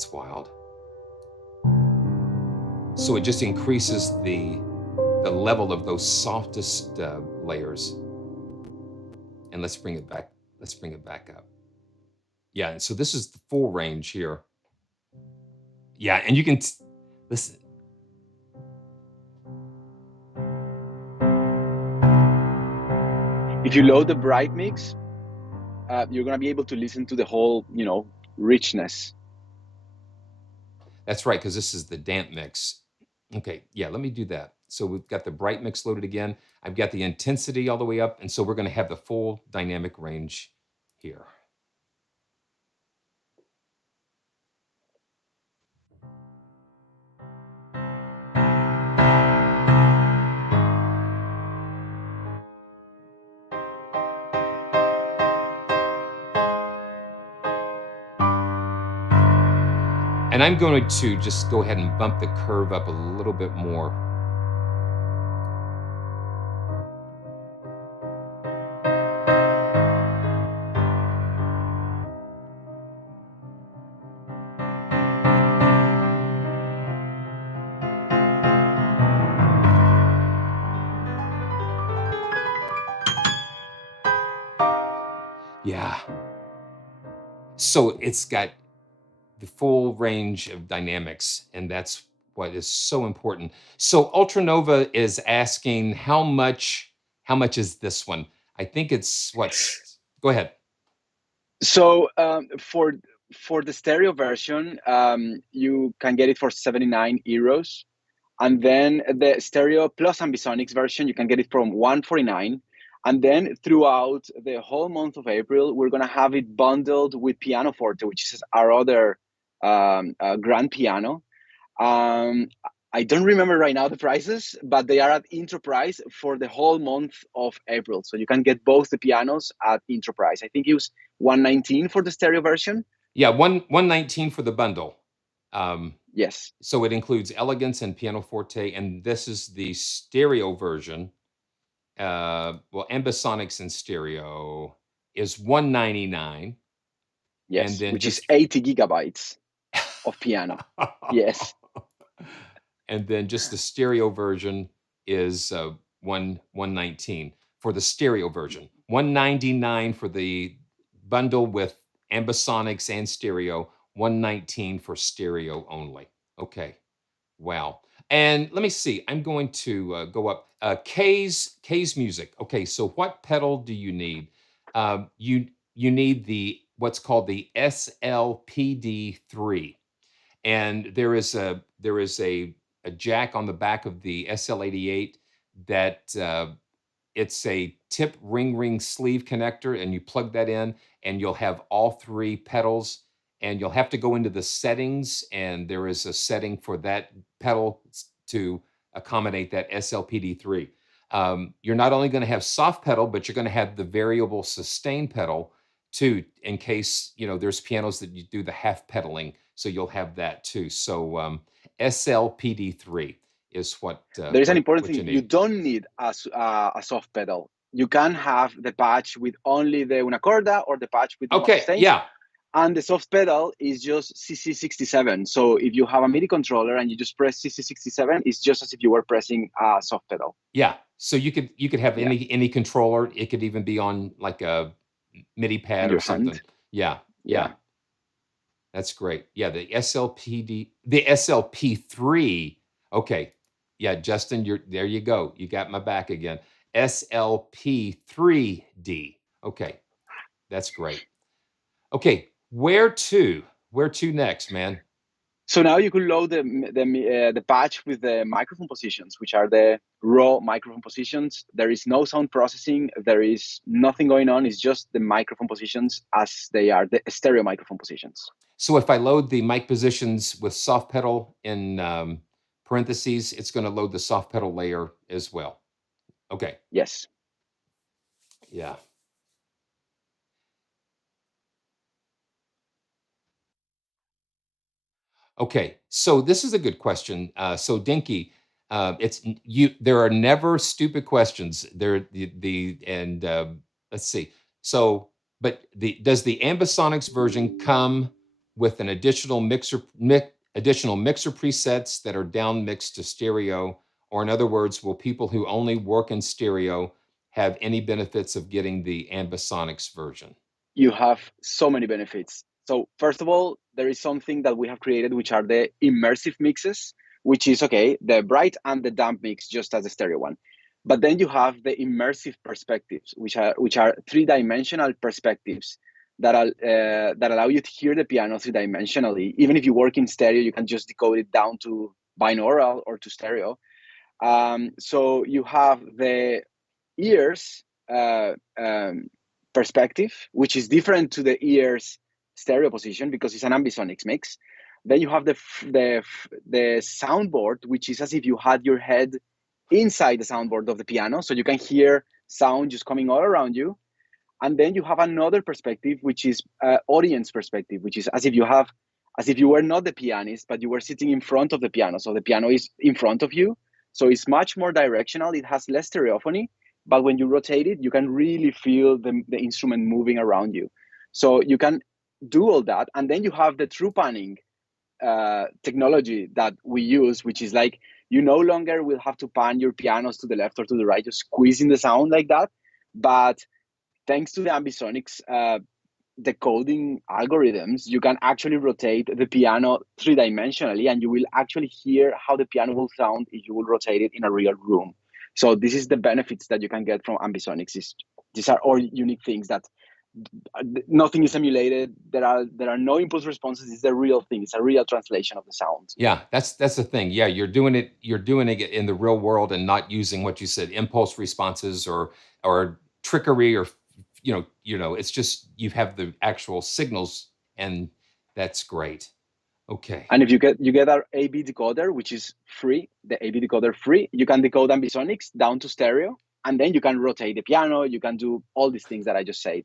That's wild. So it just increases the level of those softest layers. And let's bring it back. Let's bring it back up. Yeah, and so this is the full range here. Yeah, and you can listen. If you load the bright mix, you're gonna be able to listen to the whole, richness. That's right, because this is the damp mix. Okay, yeah, let me do that. So we've got the bright mix loaded again. I've got the intensity all the way up, and so we're going to have the full dynamic range here. And I'm going to just go ahead and bump the curve up a little bit more. Yeah. So it's got the full range of dynamics, and that's what is so important. So Ultranova is asking how much is this one? I think it's what's go ahead. So for the stereo version, you can get it for 79 euros. And then the stereo plus Ambisonics version, you can get it from 149. And then throughout the whole month of April, we're going to have it bundled with pianoforte, which is our other grand piano. I don't remember right now the prices, but they are at intro price for the whole month of April. So you can get both the pianos at intro price. I think it was 119 for the stereo version. Yeah, 119 for the bundle. Yes. So it includes Elegance and Pianoforte, and this is the stereo version. Well, Ambisonics in stereo is 199. Yes, and then which just is 80 gigabytes of piano. Yes. And then just the stereo version is 119 for the stereo version. 199 for the bundle with Ambisonics and stereo. 119 for stereo only. Okay. Wow. And let me see. I'm going to go up. K's music. Okay. So what pedal do you need? You need the what's called the SLPD3, and there is a jack on the back of the SL88 that it's a tip ring sleeve connector, and you plug that in, and you'll have all three pedals. And you'll have to go into the settings, and there is a setting for that pedal to accommodate that SLPD3. You're not only going to have soft pedal, but you're going to have the variable sustain pedal too, in case there's pianos that you do the half pedaling, so you'll have that too. So SLPD3 is what there is an important what thing. You need. don't need a soft pedal. You can have the patch with only the Una Corda or the patch with no sustain. Yeah. And the soft pedal is just CC67. So if you have a MIDI controller and you just press CC67, it's just as if you were pressing a soft pedal. Yeah. So you could have any controller. It could even be on like a MIDI pad or something. Hand. Yeah. That's great. Yeah, the SLP3. Okay. Yeah, Justin, there you go. You got my back again. SLP3D. Okay. That's great. Okay, where to next, man? So now you could load the patch with the microphone positions, which are the raw microphone positions. There is no sound processing. There is nothing going on. It's just the microphone positions as they are, the stereo microphone positions. So if I load the mic positions with soft pedal in parentheses, it's going to load the soft pedal layer as well. Okay. Yes. Yeah. Okay, so this is a good question. So Dinky, it's you. There are never stupid questions. There, let's see. So, but does the Ambisonics version come with an additional additional mixer presets that are down mixed to stereo? Or in other words, will people who only work in stereo have any benefits of getting the Ambisonics version? You have so many benefits. So first of all, there is something that we have created, which are the immersive mixes, which is okay, the bright and the damp mix, just as the stereo one. But then you have the immersive perspectives, which are three-dimensional perspectives that allow you to hear the piano three-dimensionally. Even if you work in stereo, you can just decode it down to binaural or to stereo. So you have the ears perspective, which is different to the ears stereo position because it's an Ambisonics mix. Then you have the soundboard, which is as if you had your head inside the soundboard of the piano, so you can hear sound just coming all around you. And then you have another perspective, which is audience perspective, which is as if you were not the pianist, but you were sitting in front of the piano. So the piano is in front of you. So it's much more directional. It has less stereophony, but when you rotate it, you can really feel the instrument moving around you. So you can do all that. And then you have the true panning technology that we use, which is like, you no longer will have to pan your pianos to the left or to the right, just squeezing the sound like that. But thanks to the Ambisonics decoding algorithms, you can actually rotate the piano three-dimensionally, and you will actually hear how the piano will sound if you will rotate it in a real room. So this is the benefits that you can get from Ambisonics. These are all unique things that nothing is emulated. There are no impulse responses. It's the real thing. It's a real translation of the sound. Yeah, that's the thing. Yeah, you're doing it in the real world and not using what you said, impulse responses or trickery or it's just you have the actual signals, and that's great. Okay. And if you get our AB decoder, which is free, the AB decoder free, you can decode Ambisonics down to stereo, and then you can rotate the piano. You can do all these things that I just said.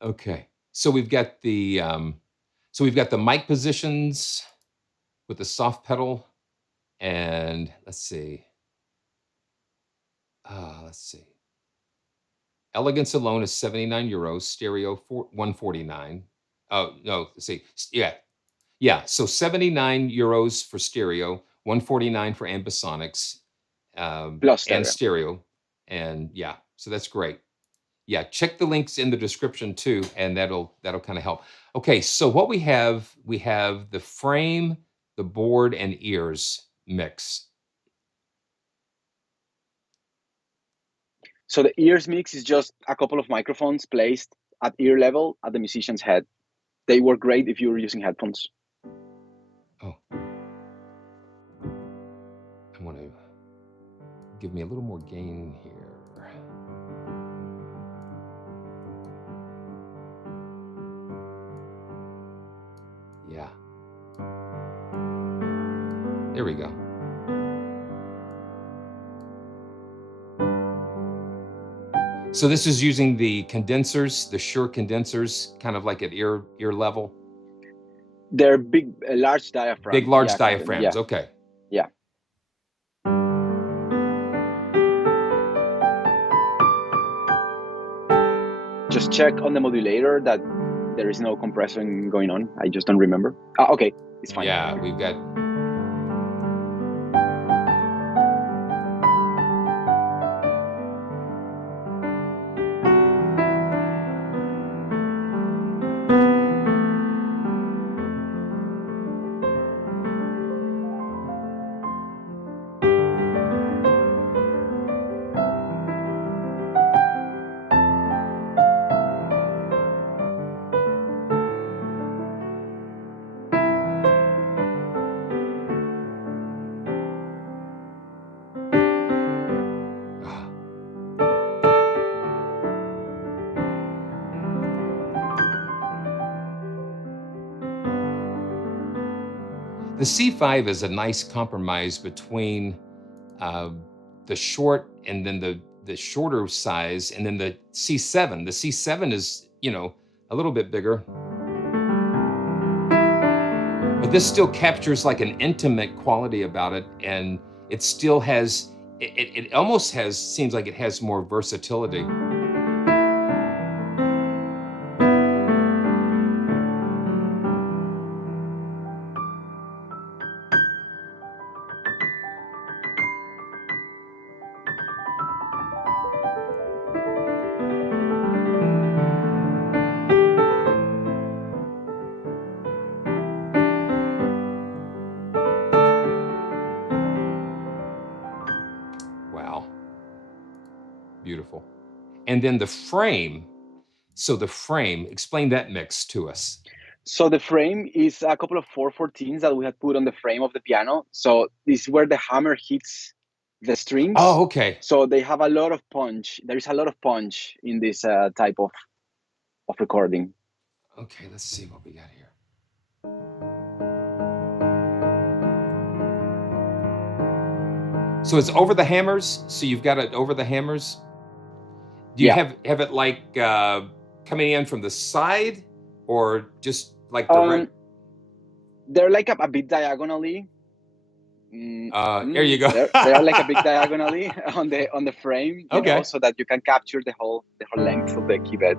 Okay, so we've got the mic positions with the soft pedal, and let's see. Elegance alone is 79 euros, stereo 149. Oh, no, let's see. Yeah. So 79 euros for stereo, 149 for Ambisonics, Plus stereo. and stereo. And yeah, so that's great. Yeah, check the links in the description too, and that'll kind of help. Okay, so what we have the frame, the board, and ears mix. So the ears mix is just a couple of microphones placed at ear level at the musician's head. They work great if you're using headphones. Oh. I want to give me a little more gain here. Yeah. There we go. So this is using the condensers, the Shure condensers, kind of like at ear level? They're big, large diaphragms. Big, large diaphragms, yeah. Okay. Yeah. Just check on the modulator that there is no compression going on. I just don't remember. Okay, it's fine. Yeah, we've got... The C5 is a nice compromise between the short and then the shorter size, and then the C7. The C7 is, a little bit bigger. But this still captures like an intimate quality about it, and it still has, it almost seems like it has more versatility. and then the frame. So the frame, explain that mix to us. So the frame is a couple of 414s that we had put on the frame of the piano. So this is where the hammer hits the strings. Oh, okay. So they have a lot of punch. There is a lot of punch in this type of recording. Okay, let's see what we got here. So it's over the hammers. So you've got it over the hammers. Do you have it like coming in from the side, or just like direct? They're like a bit diagonally. There you go. They are like a bit diagonally on the frame, you Okay. know, so that you can capture the whole length of the keyboard.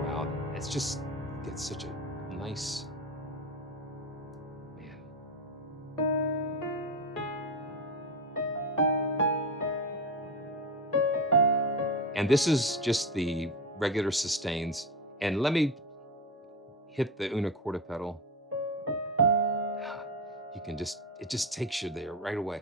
Wow, it's just gets such a nice, man. And this is just the regular sustains. And let me hit the Una Corda pedal. You can just, it just takes you there right away.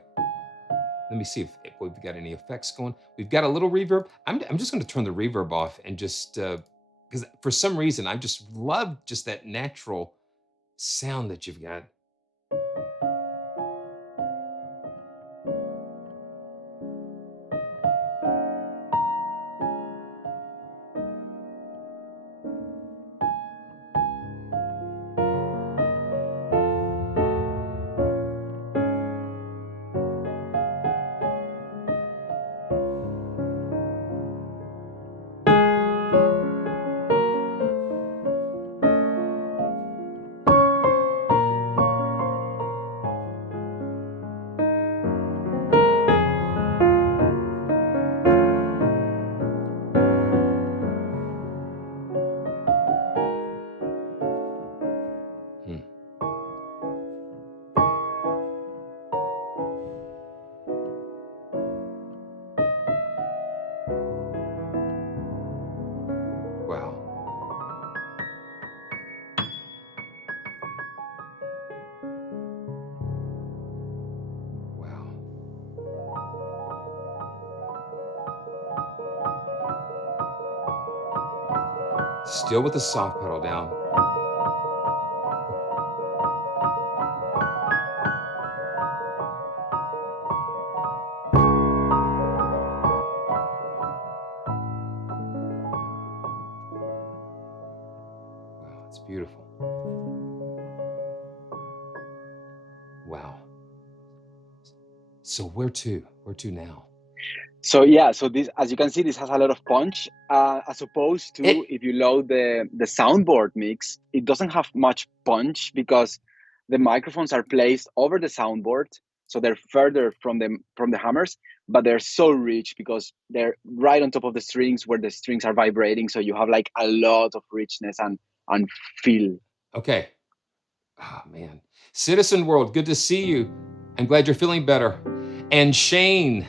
Let me see if we've got any effects going. We've got a little reverb. I'm just going to turn the reverb off and just, because for some reason, I just love just that natural sound that you've got. Wow. Wow. Still with the soft pedal down. Wow, it's beautiful. Wow. So where to? Where to now? So yeah, so this, as you can see, this has a lot of punch. As opposed to if you load the soundboard mix, it doesn't have much punch because the microphones are placed over the soundboard, so they're further from the hammers, but they're so rich because they're right on top of the strings where the strings are vibrating. So you have like a lot of richness and feel. Okay. Oh, man. Citizen World, good to see you. I'm glad you're feeling better. And Shane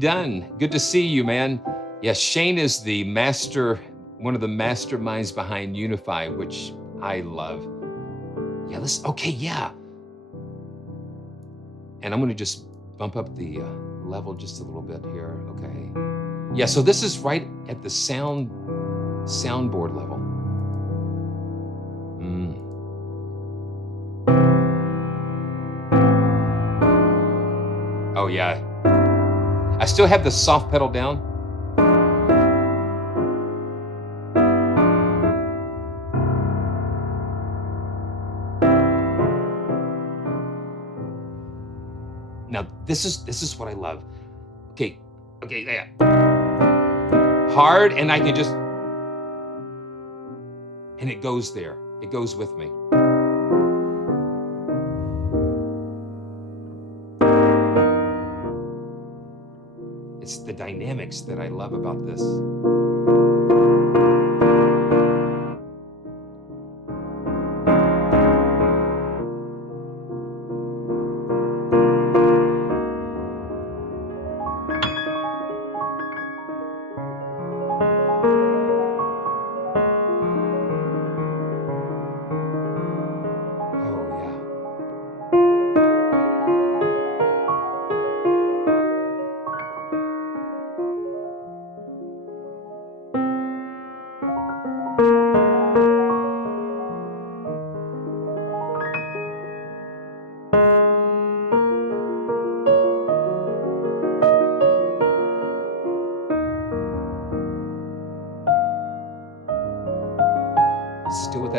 Dunn, good to see you, man. Yes, Shane is the master, one of the masterminds behind Unify, which I love. Yeah, okay, yeah. And I'm gonna just bump up the level just a little bit here, okay. Yeah, so this is right at the soundboard level. Oh yeah. I still have the soft pedal down. Now this is what I love. Okay, yeah. Hard, and I can just, and it goes there. It goes with me. It's the dynamics that I love about this.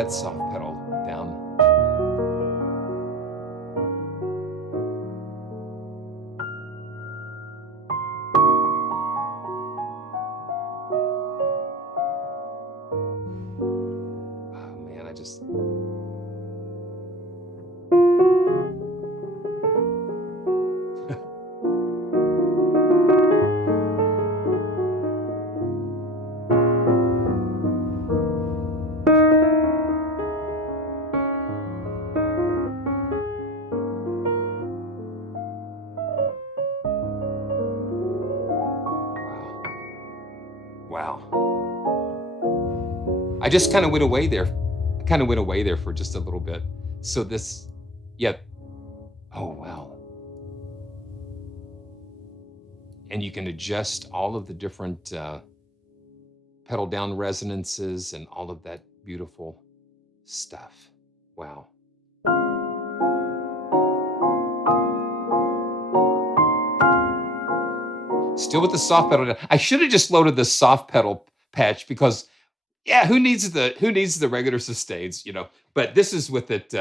that soft pedal down. Oh man, I just. Wow. I just kind of went away there. I kind of went away there for just a little bit. So this, yeah. Oh, wow. And you can adjust all of the different pedal down resonances and all of that beautiful stuff. Wow. Still with the soft pedal. I should have just loaded the soft pedal patch because, yeah, who needs the regular sustains, you know? But this is with it.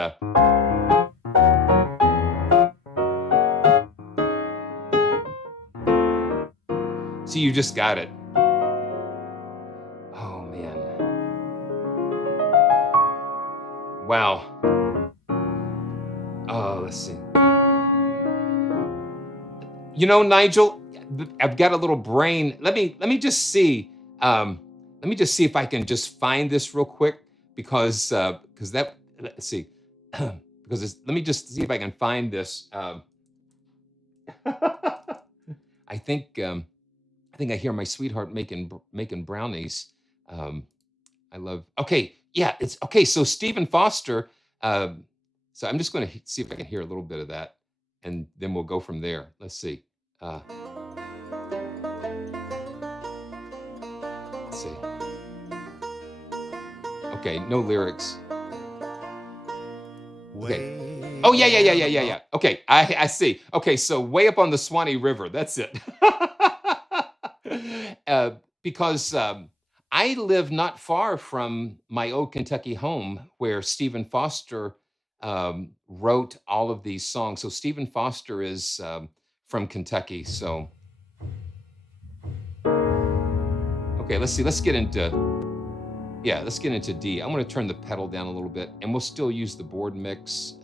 See, you just got it. Oh man. Wow. Oh, let's see. You know, Nigel, I've got a little brain. Let me just see. Let me just see if I can just find this real quick because that, let's see. Let me just see if I can find this. I think I hear my sweetheart making brownies. I love. Okay, yeah, it's okay. So Stephen Foster. So I'm just going to see if I can hear a little bit of that, and then we'll go from there. Let's see. Let's see. Okay, no lyrics. Okay. Oh yeah. Okay, I see. Okay, so way up on the Swanee River. That's it. Because I live not far from my old Kentucky home, where Stephen Foster wrote all of these songs. So Stephen Foster is from Kentucky. So okay, let's see. Let's get into D. I'm going to turn the pedal down a little bit, and we'll still use the board mix.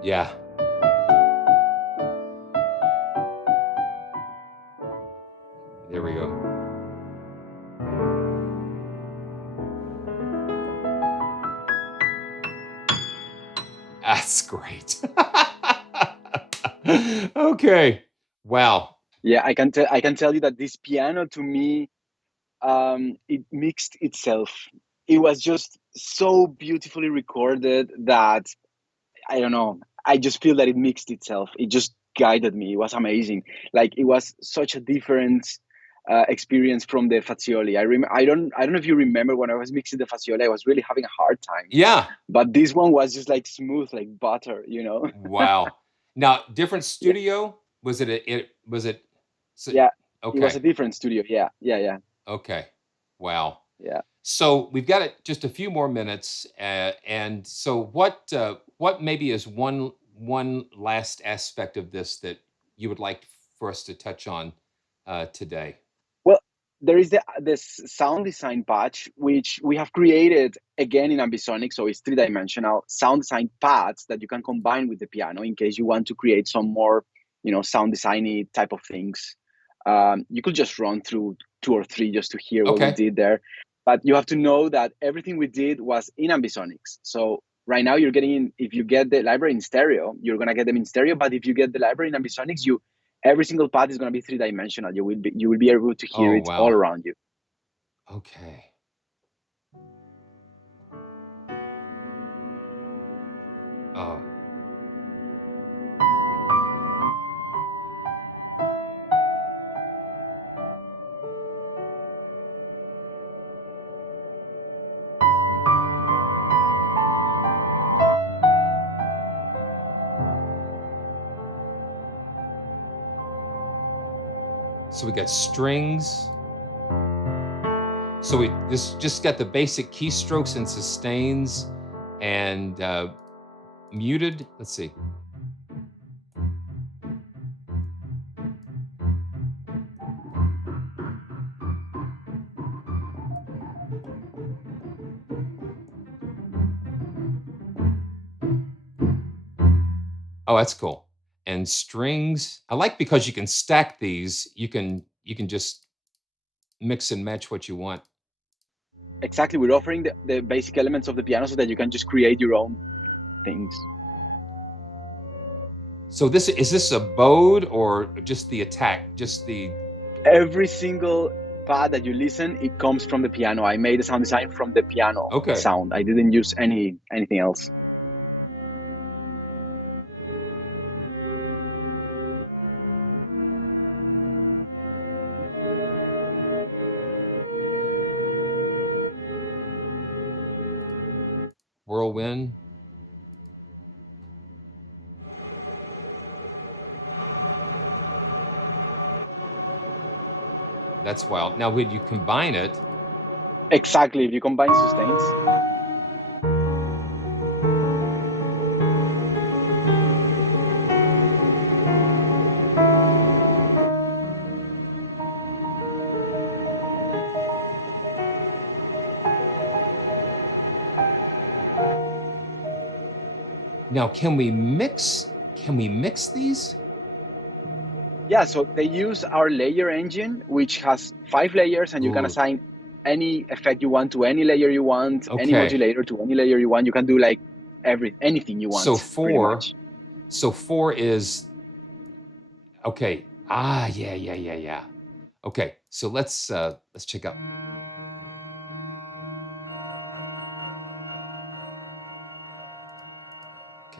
Yeah. There we go. That's great. Okay. Wow. Yeah, I can tell you that this piano, to me, it mixed itself. It was just so beautifully recorded that I don't know. I just feel that it mixed itself. It just guided me. It was amazing. Like, it was such a different experience from the Fazioli. I don't know if you remember when I was mixing the Fazioli. I was really having a hard time. Yeah. But this one was just like smooth, like butter. You know. Wow. Now, different studio? Was it? Was it? So, Yeah. okay. It was a different studio. Yeah. Okay. Wow. Yeah. So we've got just a few more minutes, and so what maybe is one last aspect of this that you would like for us to touch on today? Well, there is this sound design patch, which we have created again in Ambisonics. So it's 3-dimensional sound design pads that you can combine with the piano in case you want to create some more, sound designy type of things. You could just run through 2 or 3 just to hear what we did there. But you have to know that everything we did was in Ambisonics. So right now you're getting, if you get the library in stereo, you're going to get them in stereo. But if you get the library in Ambisonics, every single pad is going to be 3-dimensional. You will be able to hear it all around you. Okay. Oh. So we got strings. So this just got the basic keystrokes and sustains and muted. Let's see. Oh, that's cool. And strings, I like because you can stack these. You can just mix and match what you want. Exactly. We're offering the basic elements of the piano so that you can just create your own things. So is this a bowed or just the attack? Just the... Every single pad that you listen, it comes from the piano. I made the sound design from the piano sound. I didn't use anything else. Whirlwind. That's wild. Now, when you combine it... Exactly. If you combine sustains. Now, can we mix these? Yeah, so they use our layer engine, which has 5 layers, and you can assign any effect you want to any layer you want, any modulator to any layer you want. You can do like anything you want. So 4 is okay. Yeah. Okay, so let's check out.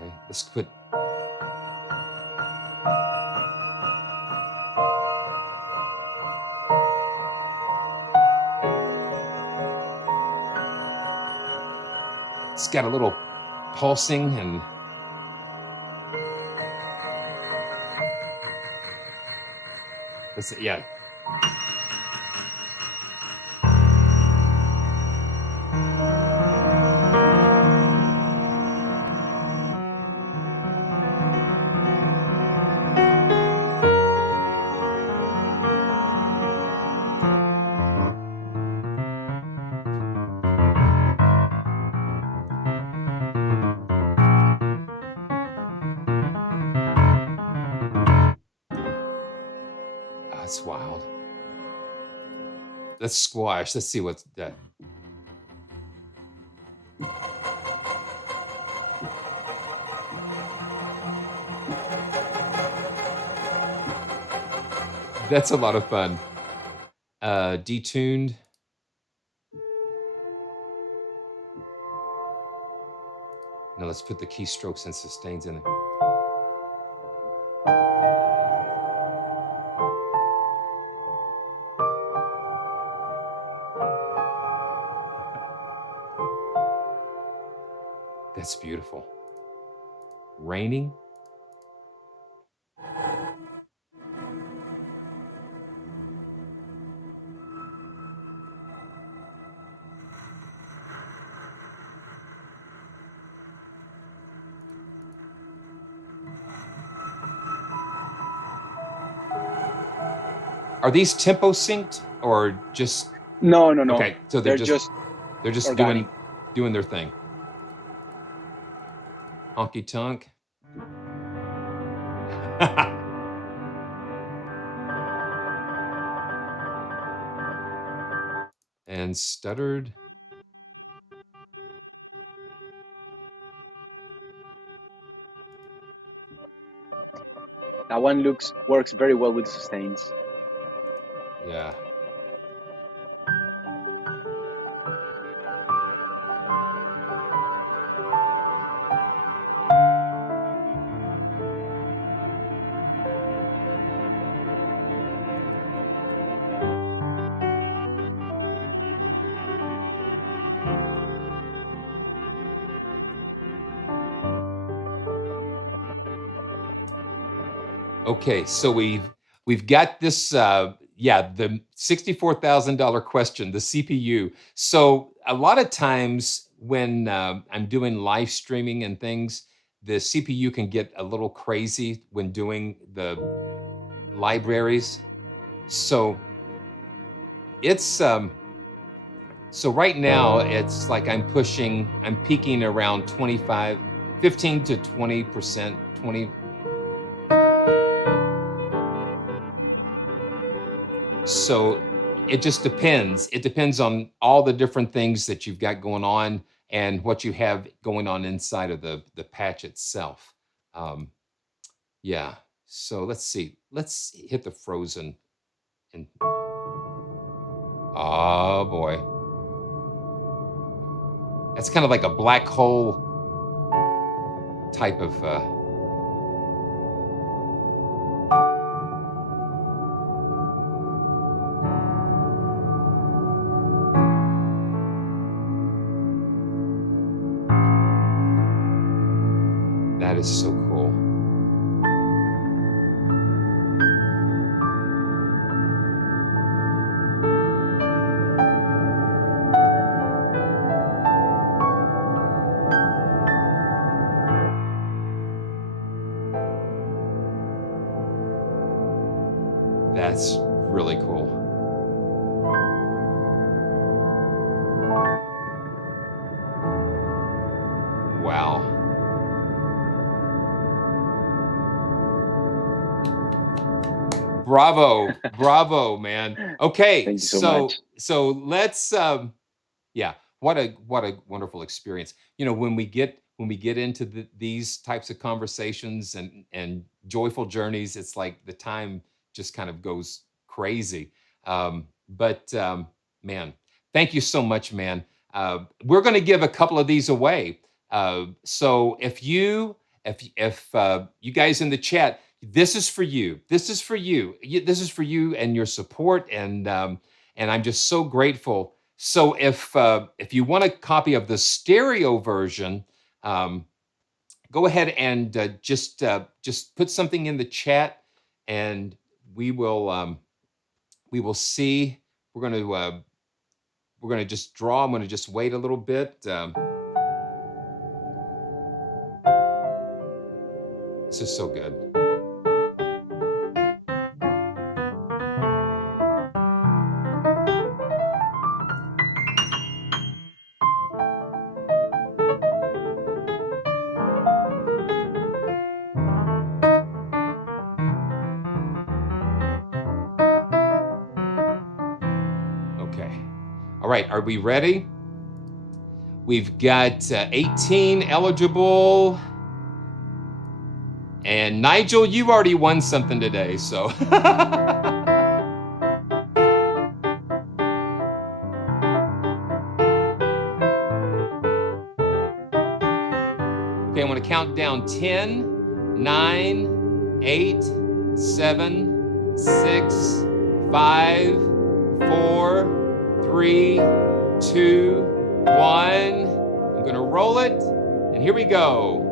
Okay, let's put... It's got a little pulsing and... yeah. That's wild. Let's squash. Let's see what's that. That's a lot of fun. Detuned. Now let's put the keystrokes and sustains in it. That's beautiful. Raining. Are these tempo synced? or just No. okay? So They're just they're just organic. doing their thing. Honky tonk. And stuttered. That one works very well with sustains. Yeah. Okay, so we've got this the $64,000 question, the CPU. So a lot of times when I'm doing live streaming and things, the CPU can get a little crazy when doing the libraries. So it's so right now it's like I'm peaking around 25, 15 to 20%, 20. So it just depends. It depends on all the different things that you've got going on and what you have going on inside of the patch itself. Um, yeah. So let's see. Let's hit the frozen. And oh boy, that's kind of like a black hole type of. That is so cool. That's really cool. Wow. Bravo, man. Okay, Thank you so much. so let's yeah, what a wonderful experience. You know, when we get into these types of conversations and joyful journeys, it's like the time just kind of goes crazy. But man, thank you so much, man. We're going to give a couple of these away. So if you guys in the chat, this is for you. This is for you. This is for you and your support, and I'm just so grateful. So if you want a copy of the stereo version, go ahead and just put something in the chat, and we will see. We're gonna just draw. I'm gonna just wait a little bit. This is so good. Okay. All right. Are we ready? We've got 18 eligible. And Nigel, you've already won something today, so. Okay, I'm going to count down 10, 9, 8, 7, 6, 5, 4, 3, 2, 1. I'm going to roll it, and here we go.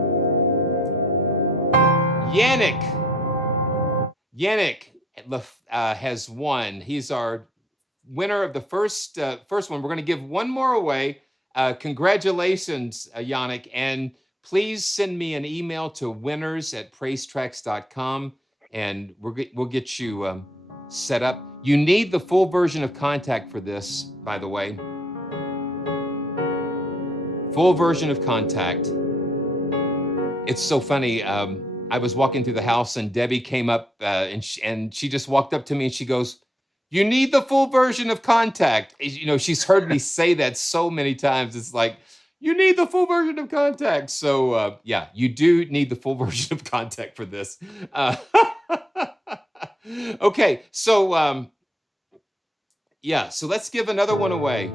Yannick has won. He's our winner of the first one. We're going to give one more away. Congratulations, Yannick. And please send me an email to winners@pracetracks.com, and we'll get you set up. You need the full version of Contact for this, by the way. Full version of Contact. It's so funny. I was walking through the house and Debbie came up and she just walked up to me and she goes, "You need the full version of Contact." You know, she's heard me say that so many times. It's like, you need the full version of Contact. So yeah, you do need the full version of Contact for this. Okay, so yeah, so let's give another one away.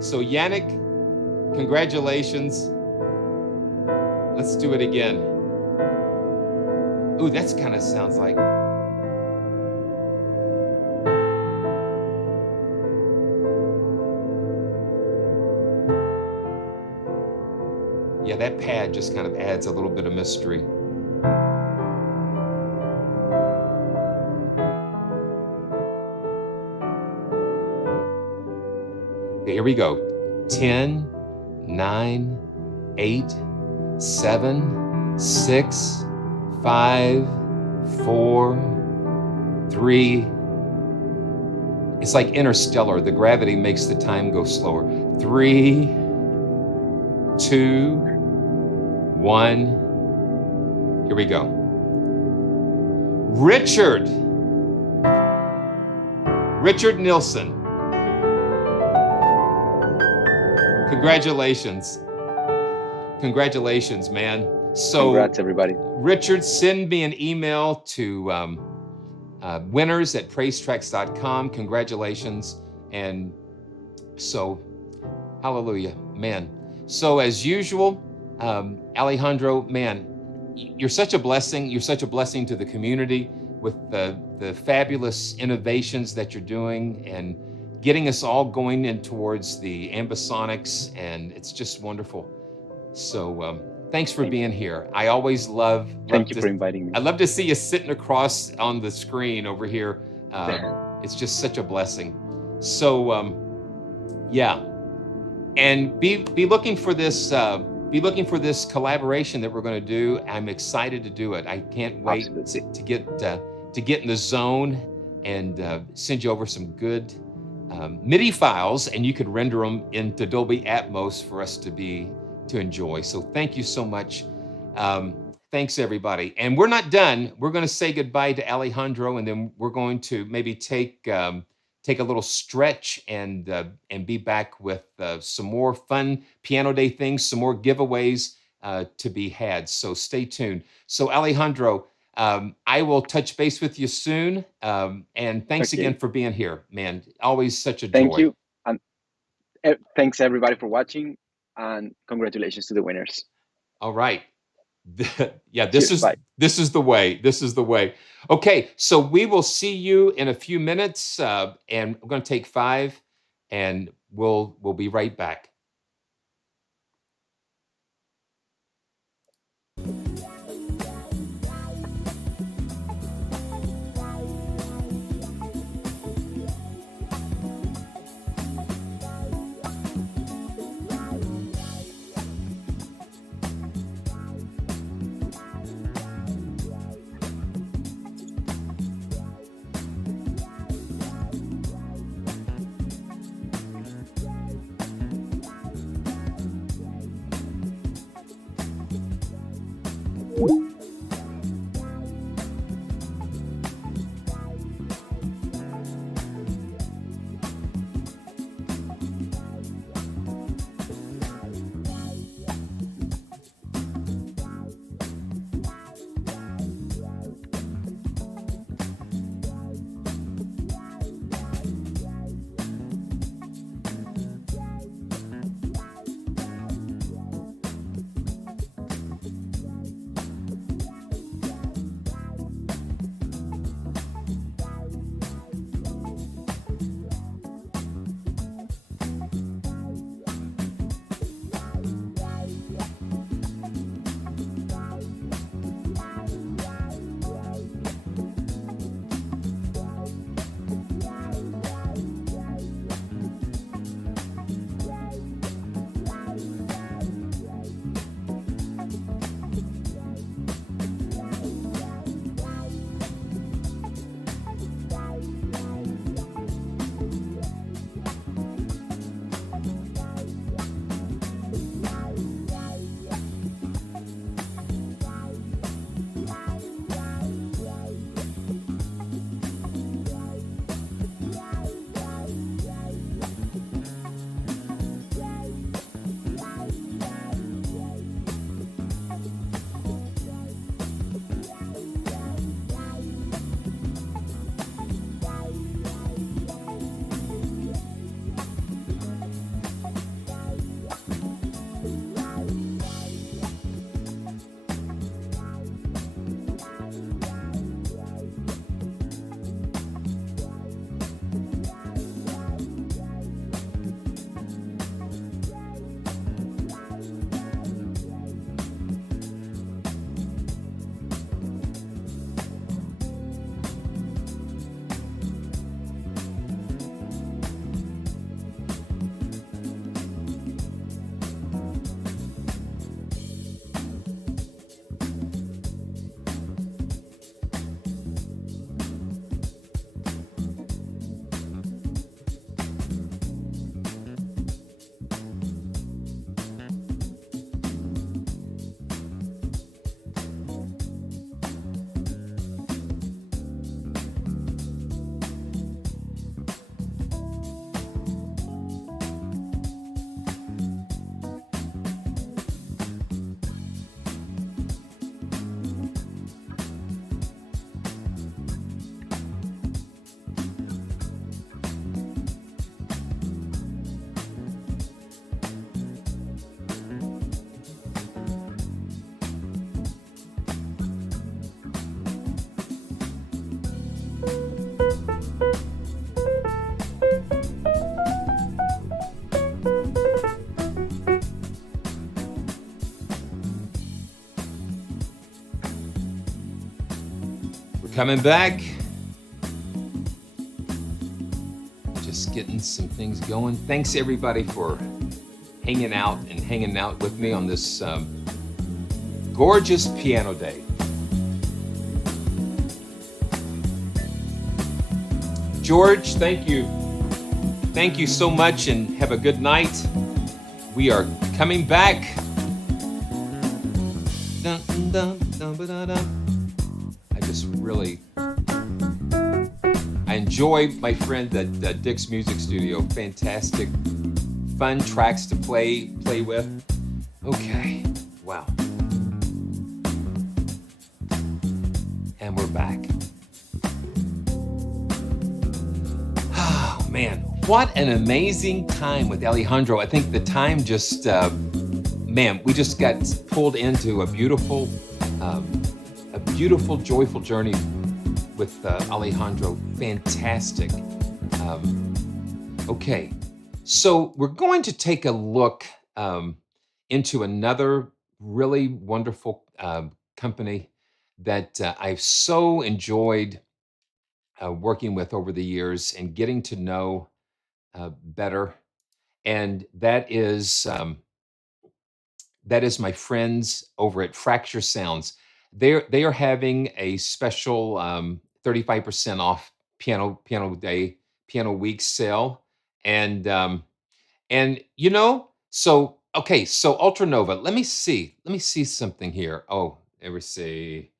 So Yannick, congratulations. Let's do it again. Ooh, that's kind of sounds like. Yeah, that pad just kind of adds a little bit of mystery. Okay, here we go. 10, 9, 8, 7, 6, 5, 4, 3. It's like Interstellar. The gravity makes the time go slower. 3, 2, 1. Here we go. Richard Nilsson. Congratulations. Congratulations, man. So, congrats, everybody. Richard, send me an email to winners@praisetracks.com. Congratulations. And so, hallelujah, man. So, as usual, Alejandro, man, you're such a blessing. You're such a blessing to the community with the fabulous innovations that you're doing and getting us all going in towards the Ambisonics, and it's just wonderful. So thanks for being here. I always love Thank you for inviting me. I love to see you sitting across on the screen over here. It's just such a blessing. So yeah, and be looking for this. Be looking for this collaboration that we're going to do. I'm excited to do it. I can't wait to get in the zone and send you over some good MIDI files, and you could render them into Dolby Atmos for us to enjoy. So thank you so much. Thanks everybody. And we're not done. We're going to say goodbye to Alejandro, and then we're going to maybe take a little stretch and be back with some more fun Piano Day things, some more giveaways to be had. So stay tuned. So Alejandro, I will touch base with you soon. And thanks again for being here, man. Always such a joy. Thank you. And thanks everybody for watching, and congratulations to the winners. All right. Yeah, this is the way. This is the way. Okay, so we will see you in a few minutes, and we're going to take 5, and we'll be right back. Coming back. Just getting some things going. Thanks everybody for hanging out with me on this gorgeous piano day. George, thank you. Thank you so much and have a good night. We are coming back. Dun, dun, dun, dun, dun. I just really, I enjoy my friend at Dick's Music Studio. Fantastic, fun tracks to play with. Okay, wow. And we're back. Oh man, what an amazing time with Alejandro. I think the time just, man, we just got pulled into a beautiful, joyful journey with Alejandro. Fantastic. Okay, so we're going to take a look into another really wonderful company that I've so enjoyed working with over the years and getting to know better, and that is my friends over at Fracture Sounds. They are having a special 35% off piano week sale, and you know, so okay, so Ultranova. Let me see something here. Oh, let me see.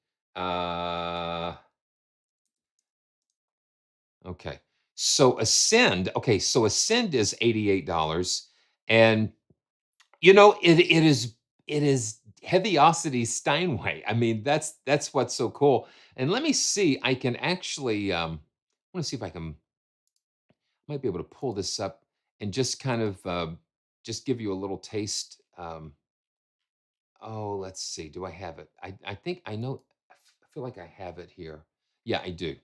Okay, so Ascend. Okay, so Ascend is $88, and you know, it is Heaviosity Steinway. I mean, that's what's so cool. And let me see, I can actually I want to see if I can might be able to pull this up and just kind of just give you a little taste. Oh, let's see. Do I have it? I think I know. I feel like I have it here. Yeah, I do.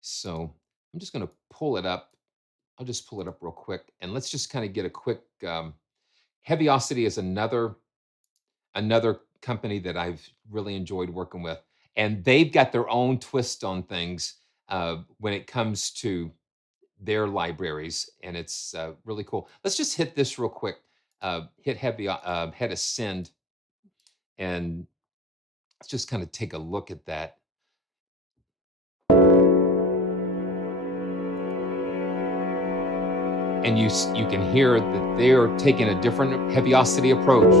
So I'm just going to pull it up. I'll just pull it up real quick, and let's just kind of get a quick. Heaviosity is another company that I've really enjoyed working with, and they've got their own twist on things when it comes to their libraries, and it's really cool. Let's just hit this real quick. Hit Ascend, and let's just kind of take a look at that. And you can hear that they're taking a different Heaviosity approach.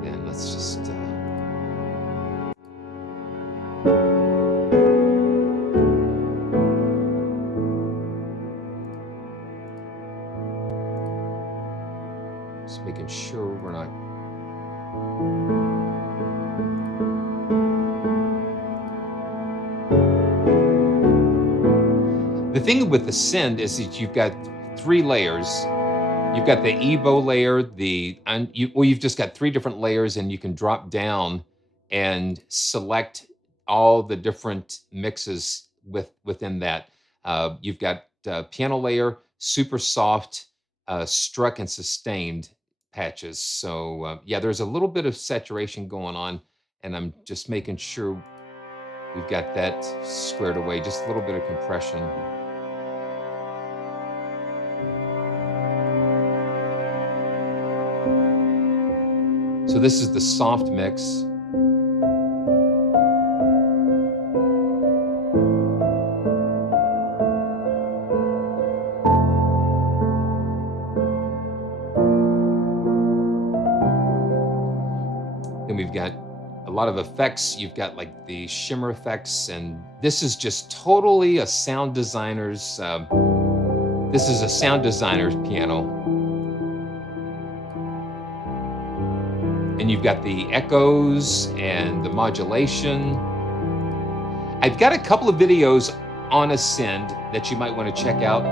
Again, let's just making sure we're not. The thing with Ascend is that you've got 3 layers. You've got the Evo layer, you've just got 3 different layers, and you can drop down and select all the different mixes within that. You've got piano layer, super soft, struck and sustained patches. So yeah, there's a little bit of saturation going on, and I'm just making sure we've got that squared away. Just a little bit of compression. So this is the soft mix. Then we've got a lot of effects. You've got like the shimmer effects, and this is just totally a sound designer's, this is a sound designer's piano. And you've got the echoes and the modulation. I've got a couple of videos on Ascend that you might want to check out.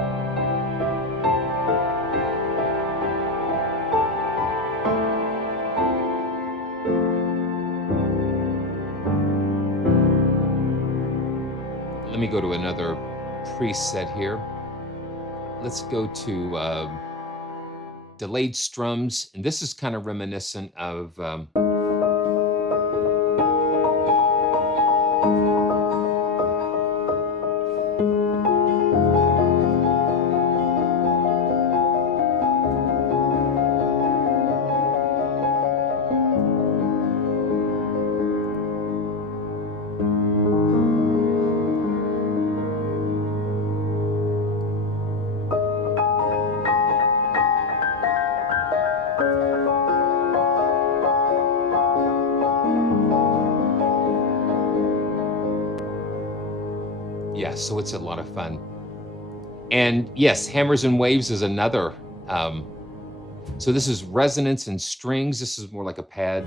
Let me go to another preset here. let's go to delayed strums, and this is kind of reminiscent of yeah, so it's a lot of fun. And yes, hammers and waves is another. So this is resonance and strings. This is more like a pad.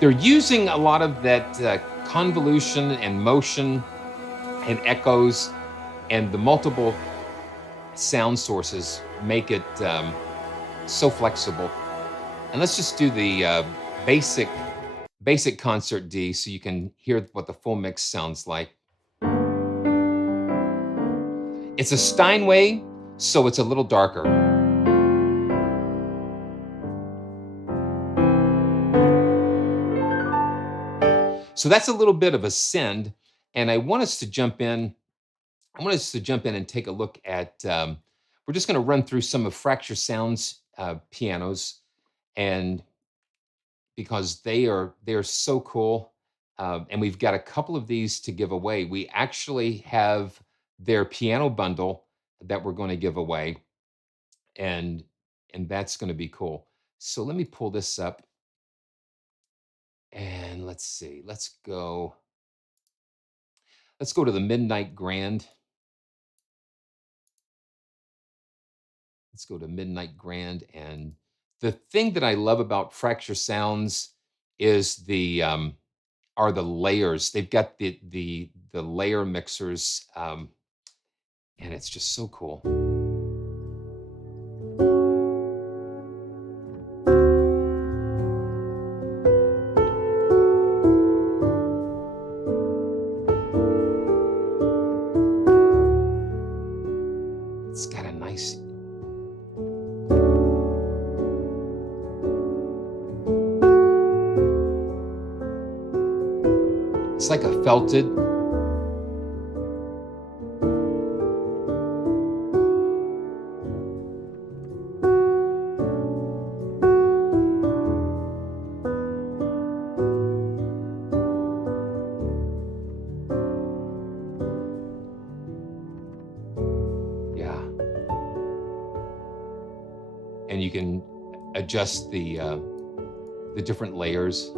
They're using a lot of that convolution and motion and echoes, and the multiple sound sources make it so flexible. And let's just do the basic concert D so you can hear what the full mix sounds like. It's a Steinway, so it's a little darker. So that's a little bit of ascend, and I want us to jump in. I want us to jump in and take a look at. We're just going to run through some of Fracture Sound's pianos, and because they're so cool, and we've got a couple of these to give away. We actually have their piano bundle that we're going to give away, and that's going to be cool. So let me pull this up, and let's see. Let's go to the Midnight Grand. Let's go to Midnight Grand. And the thing that I love about Fracture Sounds is are the layers. They've got the layer mixers, and it's just so cool. It's got a nice. It's like a felted. Yeah. And you can adjust the different layers.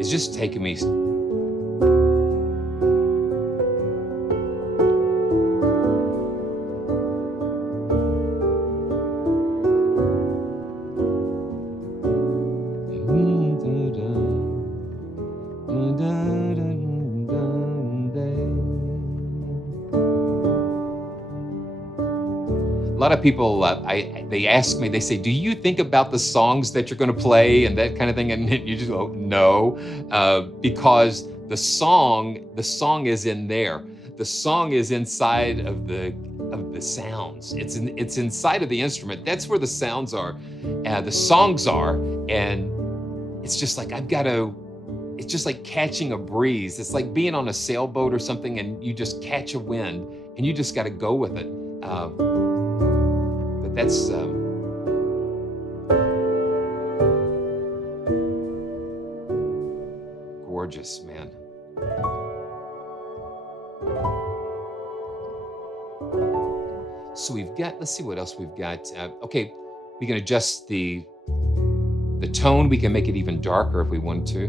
It's just taking me. A lot of people, they ask me, they say, "Do you think about the songs that you're going to play and that kind of thing?" And you just go, "No," because the song is in there. The song is inside of the sounds. It's inside of the instrument. That's where the sounds are, the songs are, and it's just like It's just like catching a breeze. It's like being on a sailboat or something, and you just catch a wind, and you just got to go with it. But that's gorgeous, man. So we've got, let's see what else we've got. Okay, we can adjust the tone. We can make it even darker if we want to,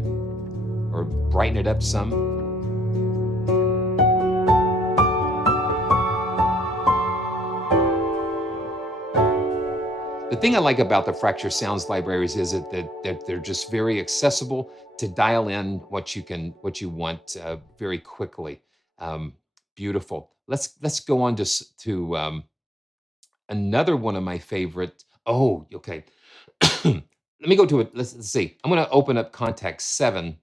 or brighten it up some. The thing I like about the Fracture Sounds libraries is that they're just very accessible to dial in what you want very quickly. Um, Beautiful. Let's go on to another one of my favorite. Oh, okay. Let me go to it. Let's see. I'm going to open up Contact 7.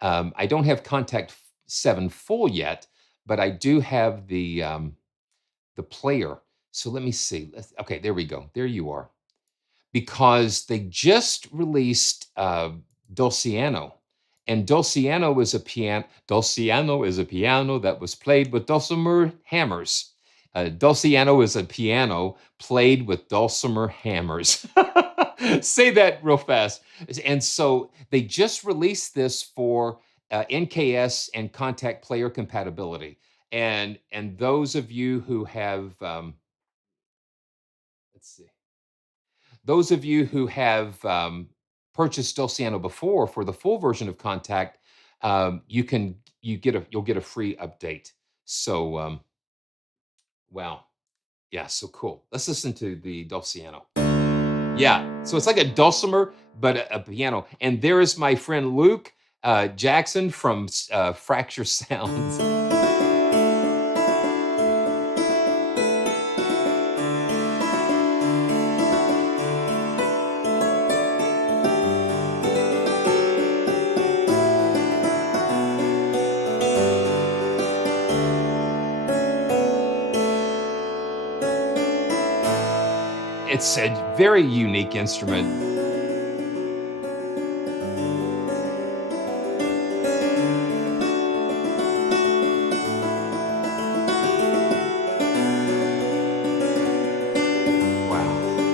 I don't have Contact 7 full yet, but I do have the player. So let me see. Okay, there we go. There you are. Because they just released Dulciano, and Dulciano is a piano that was played with dulcimer hammers. Dulciano is a piano played with dulcimer hammers. Say that real fast. And so they just released this for NKS and contact player compatibility. And those of you who have let's see, those of you who have purchased Dulciano before for the full version of Contact, you'll get a free update. So wow, yeah, so cool. Let's listen to the Dulciano. Yeah, so it's like a dulcimer, but a piano. And there is my friend Luke Jackson from Fracture Sounds. It's a very unique instrument. Wow.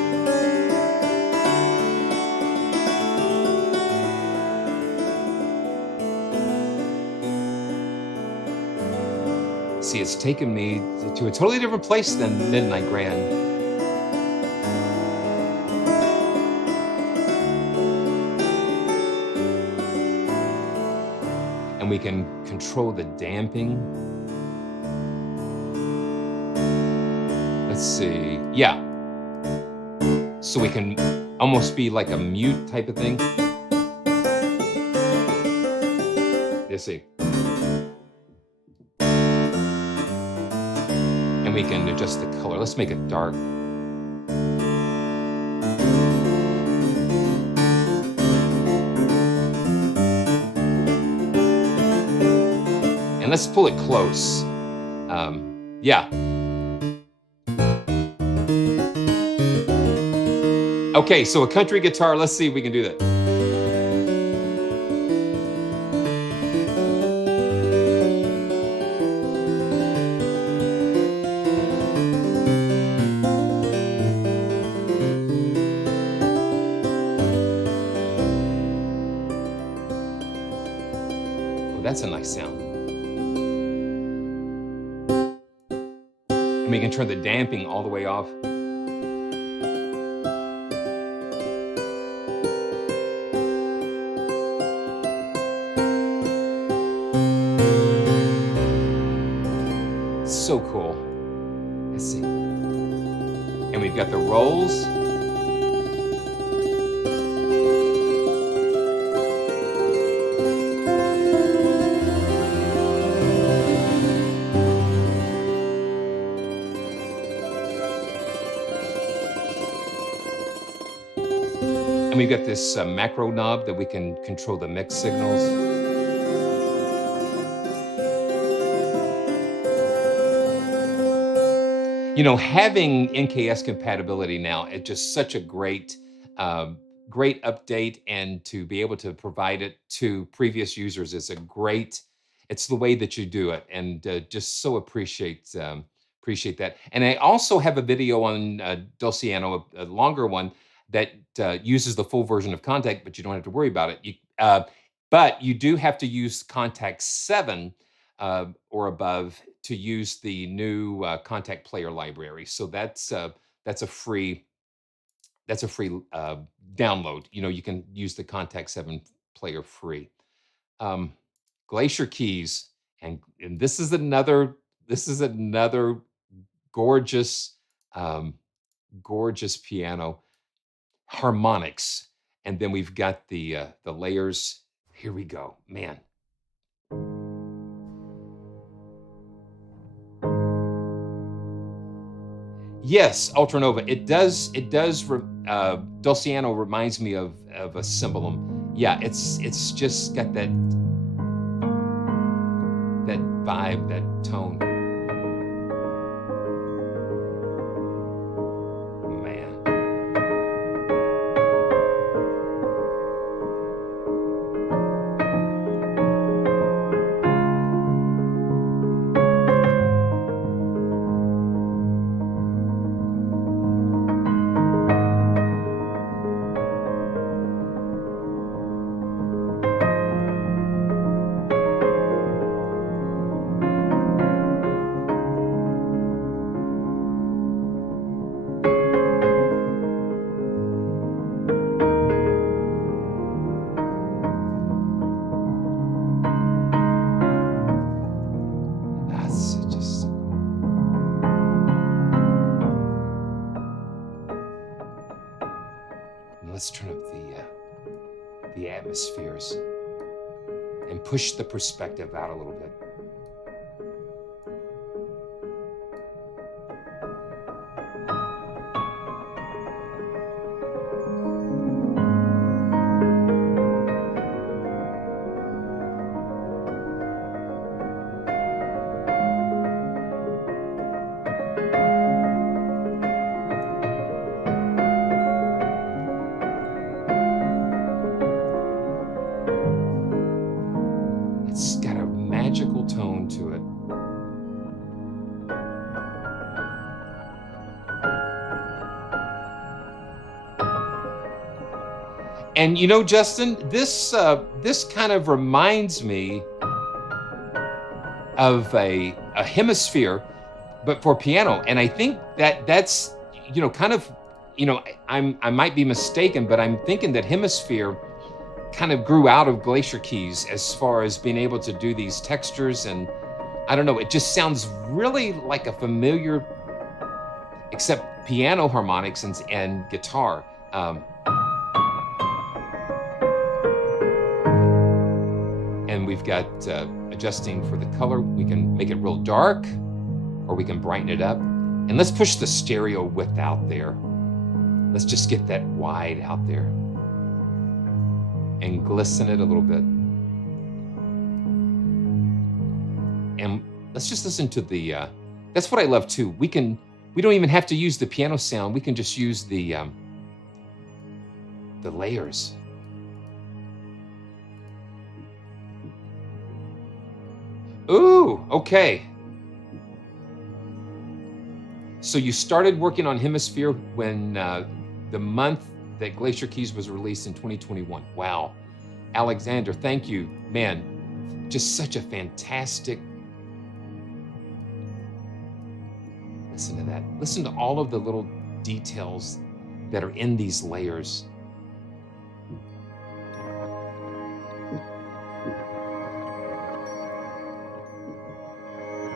See, it's taken me to a totally different place than Midnight Grand. And we can control the damping. Let's see. Yeah. So we can almost be like a mute type of thing. Let's see. And we can adjust the color. Let's make it dark. And let's pull it close. Yeah. Okay, so a country guitar. Let's see if we can do that. Oh, that's a nice sound. And we can turn the damping all the way off. So cool. Let's see. And we've got the rolls. And we've got this macro knob that we can control the mix signals. You know, having NKS compatibility now, it's just such a great update, and to be able to provide it to previous users is it's the way that you do it, and just so appreciate that. And I also have a video on Dulciano, a longer one that uses the full version of Contact, but you don't have to worry about it. But you do have to use Contact 7 or above to use the new Contact Player library. So that's a free download. You know, you can use the Contact 7 player free. Um, Glacier keys, and this is another gorgeous gorgeous piano, harmonics, and then we've got the layers. Here we go, man. Yes, Ultranova. It does. Dulciano reminds me of a cymbalum. Yeah, it's just got that vibe, that tone. Man. That's just so cool. And let's turn up the atmospheres and push the perspective out a little bit. It's got a magical tone to it. And you know, Justin, this kind of reminds me of a hemisphere, but for piano. And I think that's kind of I might be mistaken, but I'm thinking that hemisphere kind of grew out of Glacier Keys as far as being able to do these textures, and I don't know, it just sounds really like a familiar, except piano harmonics and guitar. And we've got adjusting for the color. We can make it real dark, or we can brighten it up. And let's push the stereo width out there. Let's just get that wide out there and glisten it a little bit. And let's just listen to the, that's what I love too. We don't even have to use the piano sound. We can just use the layers. Ooh, okay. So you started working on Hemisphere when the month that Glacier Keys was released in 2021. Wow. Alexander, thank you. Man, just such a fantastic. Listen to that. Listen to all of the little details that are in these layers.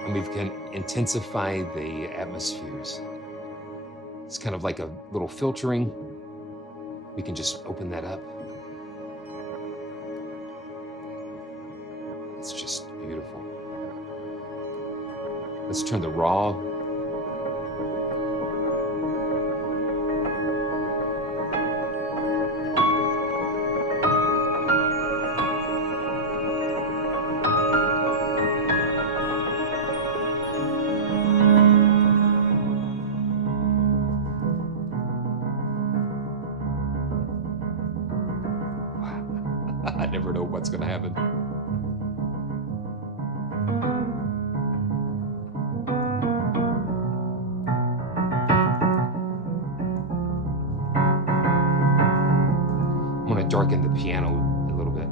And we can intensify the atmospheres. It's kind of like a little filtering. We can just open that up. It's just beautiful. Let's turn the raw. I never know what's going to happen. I'm going to darken the piano a little bit.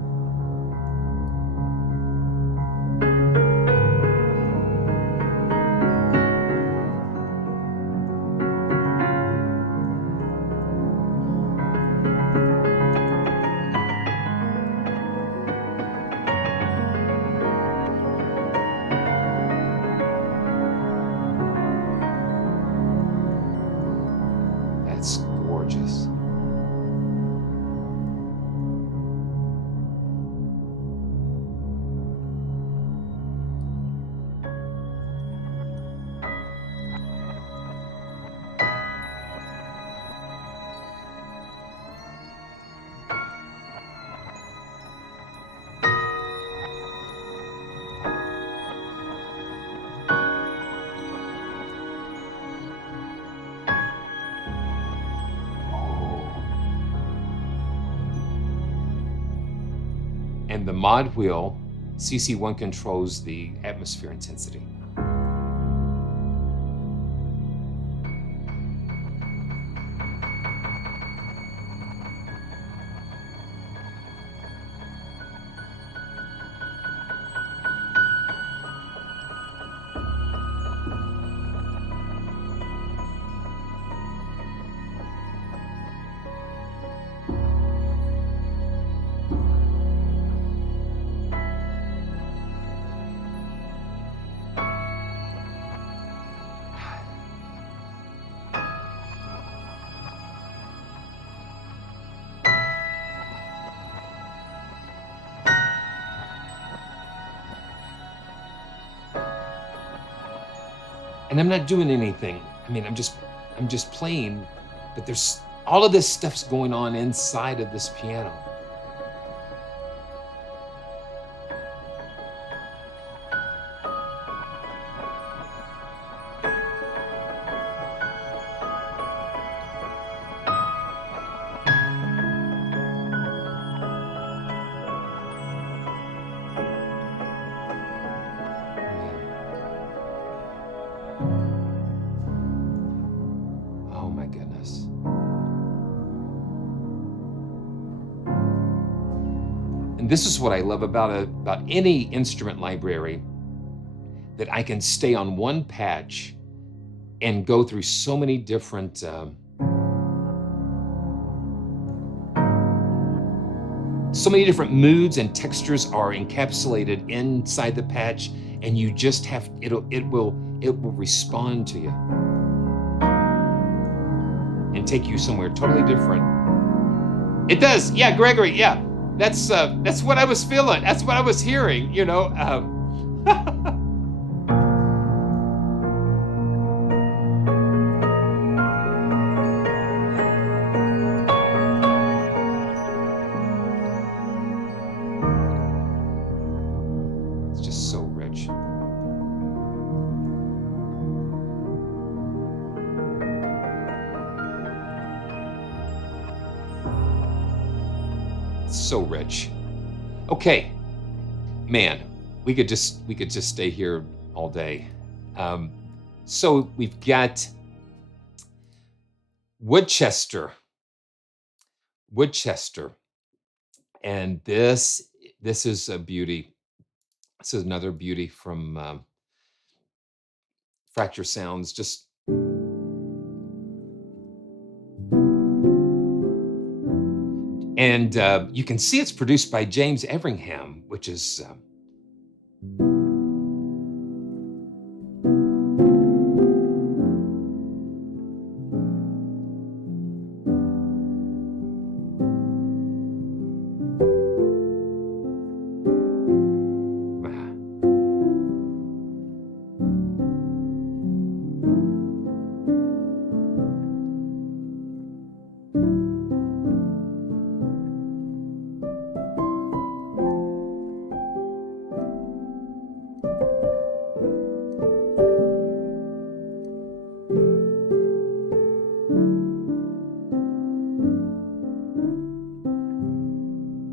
And the mod wheel, CC1, controls the atmosphere intensity. And I'm not doing anything. I mean, I'm just playing, but there's all of this stuff's going on inside of this piano. Oh my goodness. And this is what I love about any instrument library, that I can stay on one patch and go through so many different moods, and textures are encapsulated inside the patch, and you just have it will respond to you and take you somewhere totally different. It does, yeah, Gregory, yeah. That's what I was feeling. That's what I was hearing, you know. It's just so rich. So rich. Okay, man, we could just stay here all day. So we've got Woodchester, and this is a beauty. This is another beauty from Fracture Sounds. Just and you can see it's produced by James Everingham, which is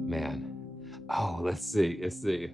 man. Oh, let's see.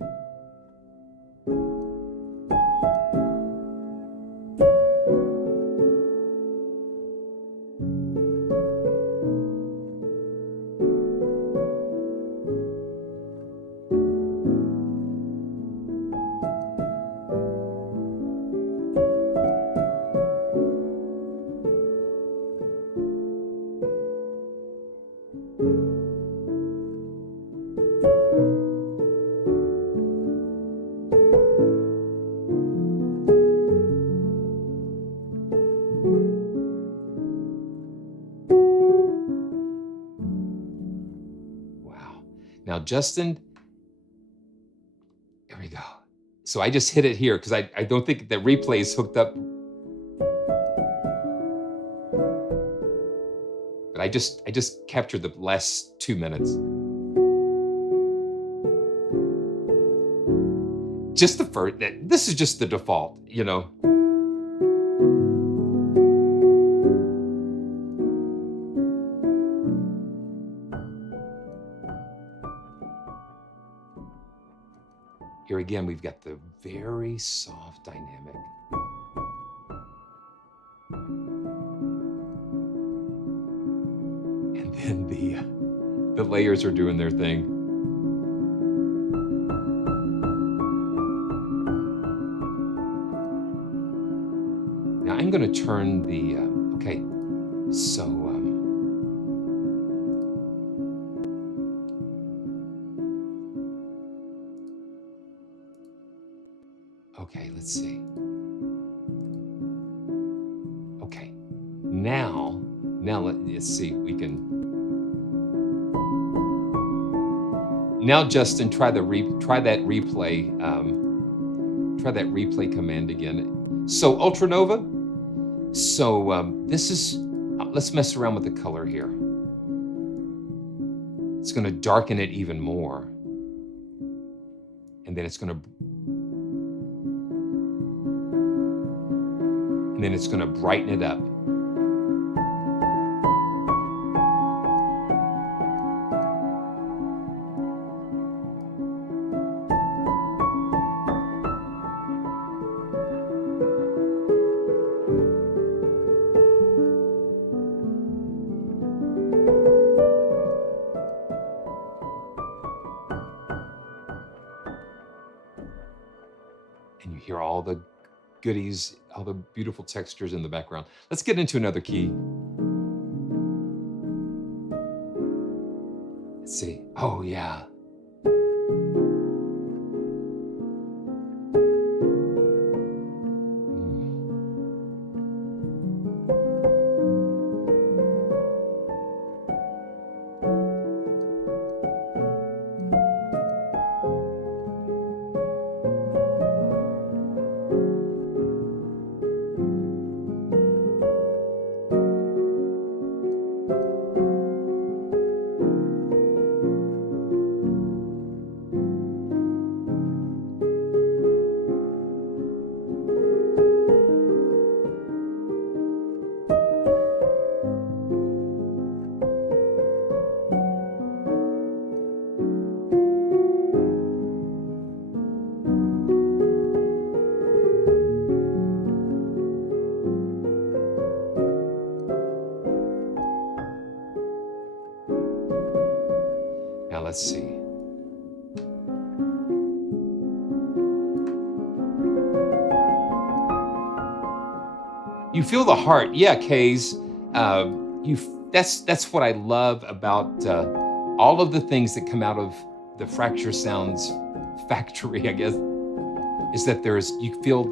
Now, Justin, here we go. So I just hit it here because I don't think the replay is hooked up. But I just captured the last 2 minutes. Just the first, this is just the default, you know. Here again, we've got the very soft dynamic. And then the layers are doing their thing. Now I'm going to turn the, okay, so, okay, let's see. Okay, now let's see, we can, now Justin, try that replay command again. So Ultranova, so this is, let's mess around with the color here. It's going to darken it even more. And then it's going to brighten it up. And you hear all the goodies, all the beautiful textures in the background. Let's get into another key. Let's see. Oh, yeah. Now let's see. You feel the heart, yeah, Kays. That's what I love about all of the things that come out of the Fracture Sounds factory, I guess, is that you feel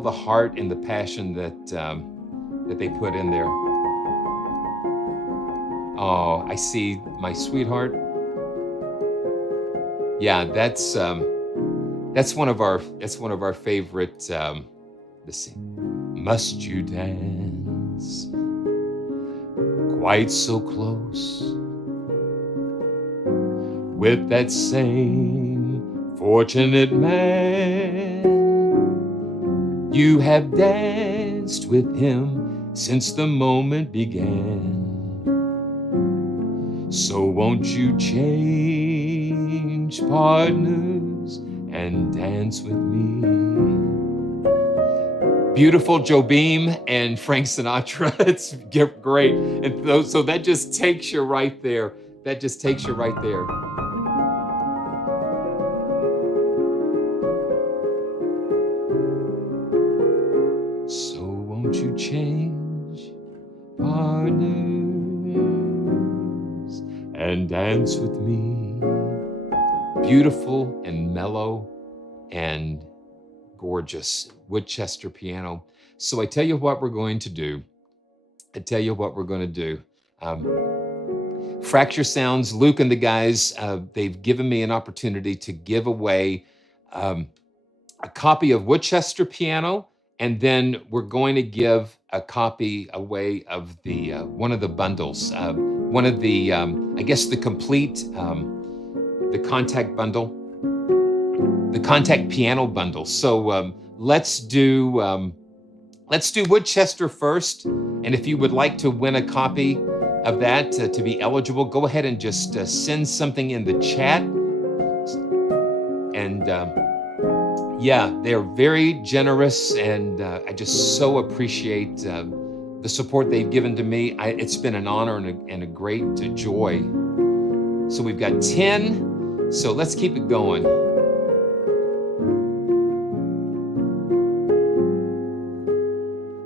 the heart and the passion that they put in there. Oh, I see my sweetheart. Yeah, that's one of our favorite. Let's see. Must you dance quite so close with that same fortunate man? You have danced with him since the moment began. So won't you change partners and dance with me? Beautiful Joe Beam and Frank Sinatra. It's great. And so that just takes you right there. That just takes you right there. So won't you change partners and dance with me? Beautiful and mellow and gorgeous Woodchester piano. So I tell you what we're going to do. Fracture Sounds, Luke and the guys, they've given me an opportunity to give away a copy of Woodchester piano, and then we're going to give a copy away of the one of the bundles, one of the I guess the complete the contact bundle. The contact piano bundle. So let's do Woodchester first. And if you would like to win a copy of that to be eligible, go ahead and just send something in the chat. And yeah, they're very generous, and I just so appreciate the support they've given to me. It's been an honor and a great joy. So we've got 10, so let's keep it going.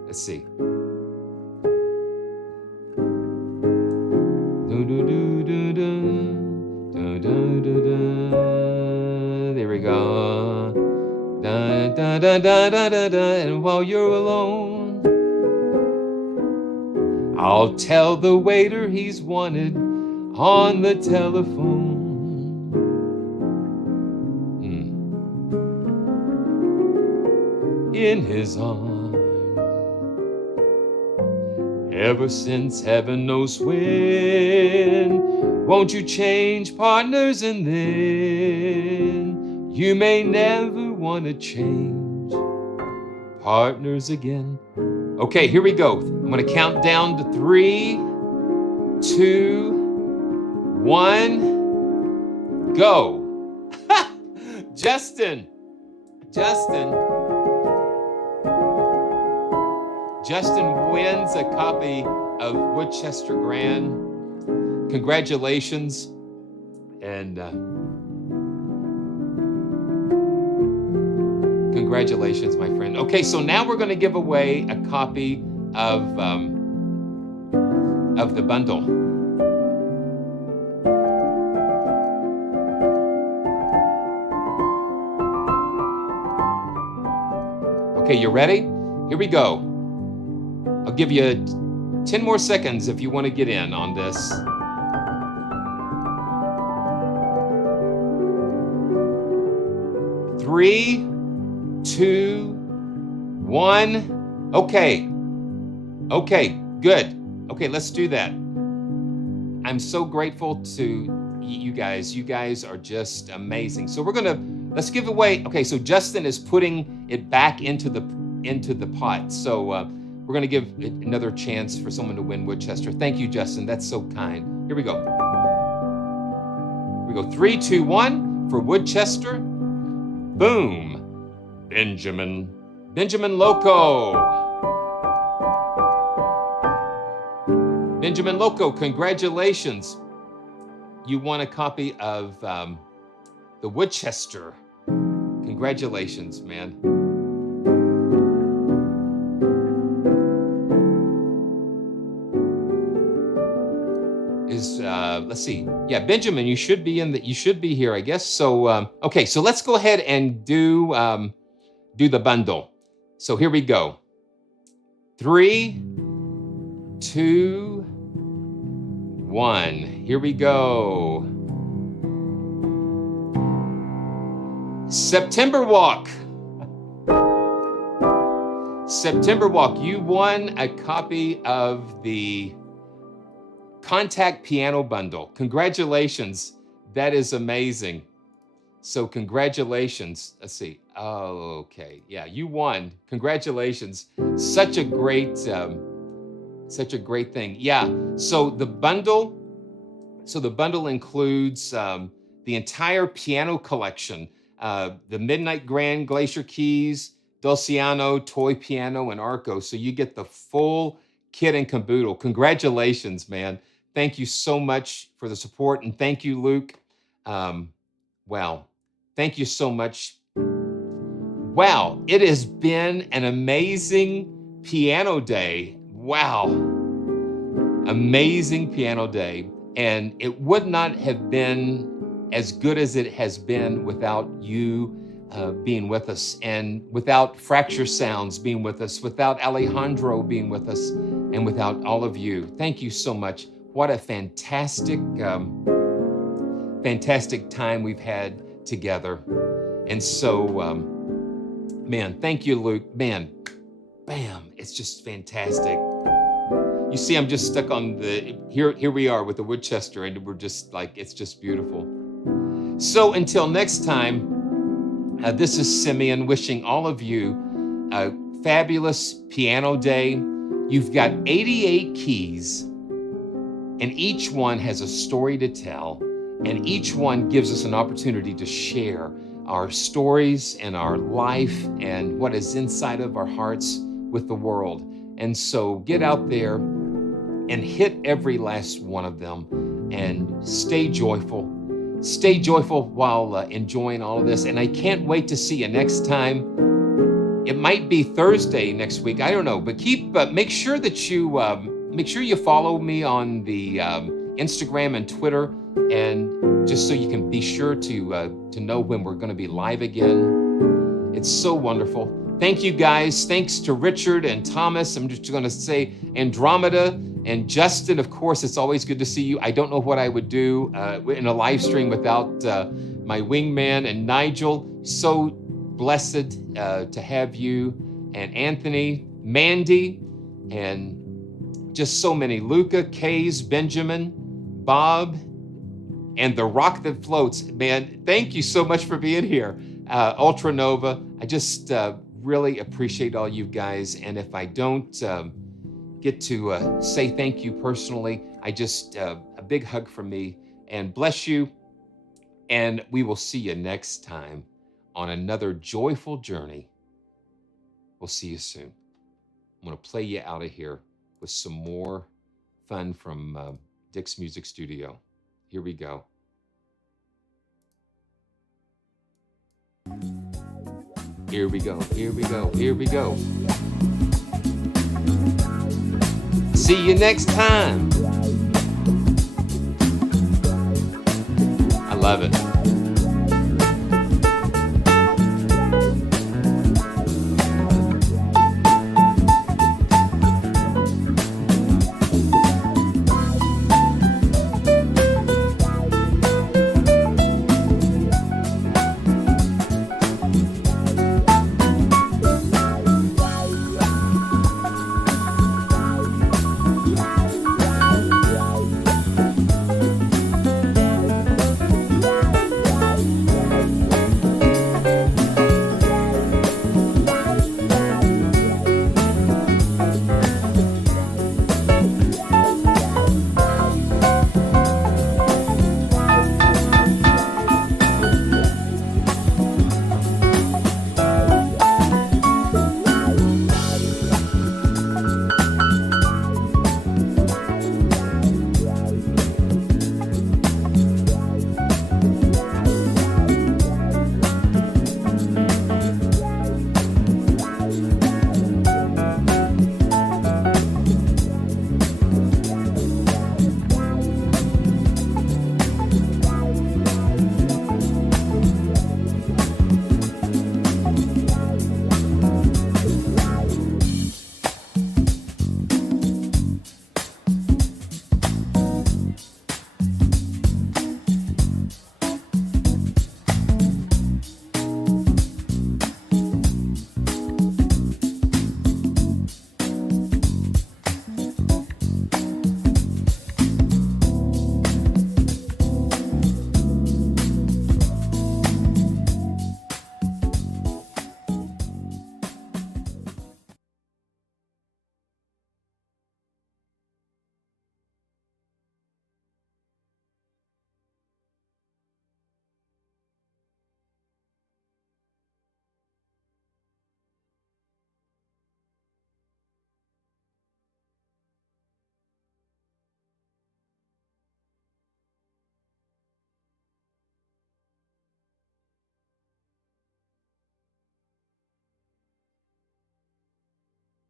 Let's see. There we go. Da, da, da, da, da, da, da. And while you're alone, I'll tell the waiter he's wanted on the telephone. In his arms, ever since heaven knows when. Won't you change partners, and then you may never want to change partners again. Okay, here we go. I'm going to count down to 3, 2, 1, go. Justin wins a copy of Woodchester Grand. Congratulations. And congratulations, my friend. Okay, so now we're going to give away a copy of the bundle. Okay, you ready? Here we go. I'll give you 10 more seconds if you want to get in on this. 3, 2, 1. Okay, good. Okay, let's do that. I'm so grateful to you guys. You guys are just amazing. So let's give away. Okay, so Justin is putting it back into the pot. So we're gonna give it another chance for someone to win Woodchester. Thank you, Justin. That's so kind. Here we go. 3, 2, 1 for Woodchester. Boom. Benjamin Loco. Benjamin Loco, congratulations. You won a copy of the Woodchester. Congratulations, man. Let's see. Yeah, Benjamin, you should be here, I guess. So okay, so let's go ahead and do the bundle. So here we go. 3, 2, 1. Here we go. September Walk. You won a copy of the Contact Piano Bundle. Congratulations. That is amazing. So congratulations. Let's see. Oh, okay. Yeah, you won. Congratulations. Such a great thing. Yeah. So the bundle includes the entire piano collection, the Midnight Grand, Glacier Keys, Dulciano, Toy Piano, and Arco. So you get the full kit and caboodle. Congratulations, man. Thank you so much for the support. And thank you, Luke. Wow. Thank you so much. Wow. It has been an amazing piano day. Wow. Amazing piano day. And it would not have been as good as it has been without you being with us, and without Fracture Sounds being with us, without Alejandro being with us, and without all of you. Thank you so much. What a fantastic time we've had together. And so, man, thank you, Luke. Man, bam, it's just fantastic. You see, I'm just stuck on here we are with the Woodchester, and we're just like, it's just beautiful. So until next time, this is Simeon wishing all of you a fabulous piano day. You've got 88 keys, and each one has a story to tell, and each one gives us an opportunity to share our stories and our life and what is inside of our hearts with the world. And so get out there and hit every last one of them and stay joyful. Stay joyful while enjoying all of this. And I can't wait to see you next time. It might be Thursday next week. I don't know, but make sure that you follow me on the Instagram and Twitter, and just so you can be sure to know when we're going to be live again. It's so wonderful. Thank you guys. Thanks to Richard and Thomas. I'm just going to say Andromeda and Justin. Of course, it's always good to see you. I don't know what I would do in a live stream without my wingman and Nigel. So blessed to have you, and Anthony, Mandy, and just so many. Luca, Kays, Benjamin, Bob, and the rock that floats. Man, thank you so much for being here. Ultra Nova, I just really appreciate all you guys. And if I don't get to say thank you personally, I just, a big hug from me, and bless you. And we will see you next time on another joyful journey. We'll see you soon. I'm going to play you out of here with some more fun from Dick's Music Studio. Here we go. Here we go, here we go, here we go. See you next time. I love it.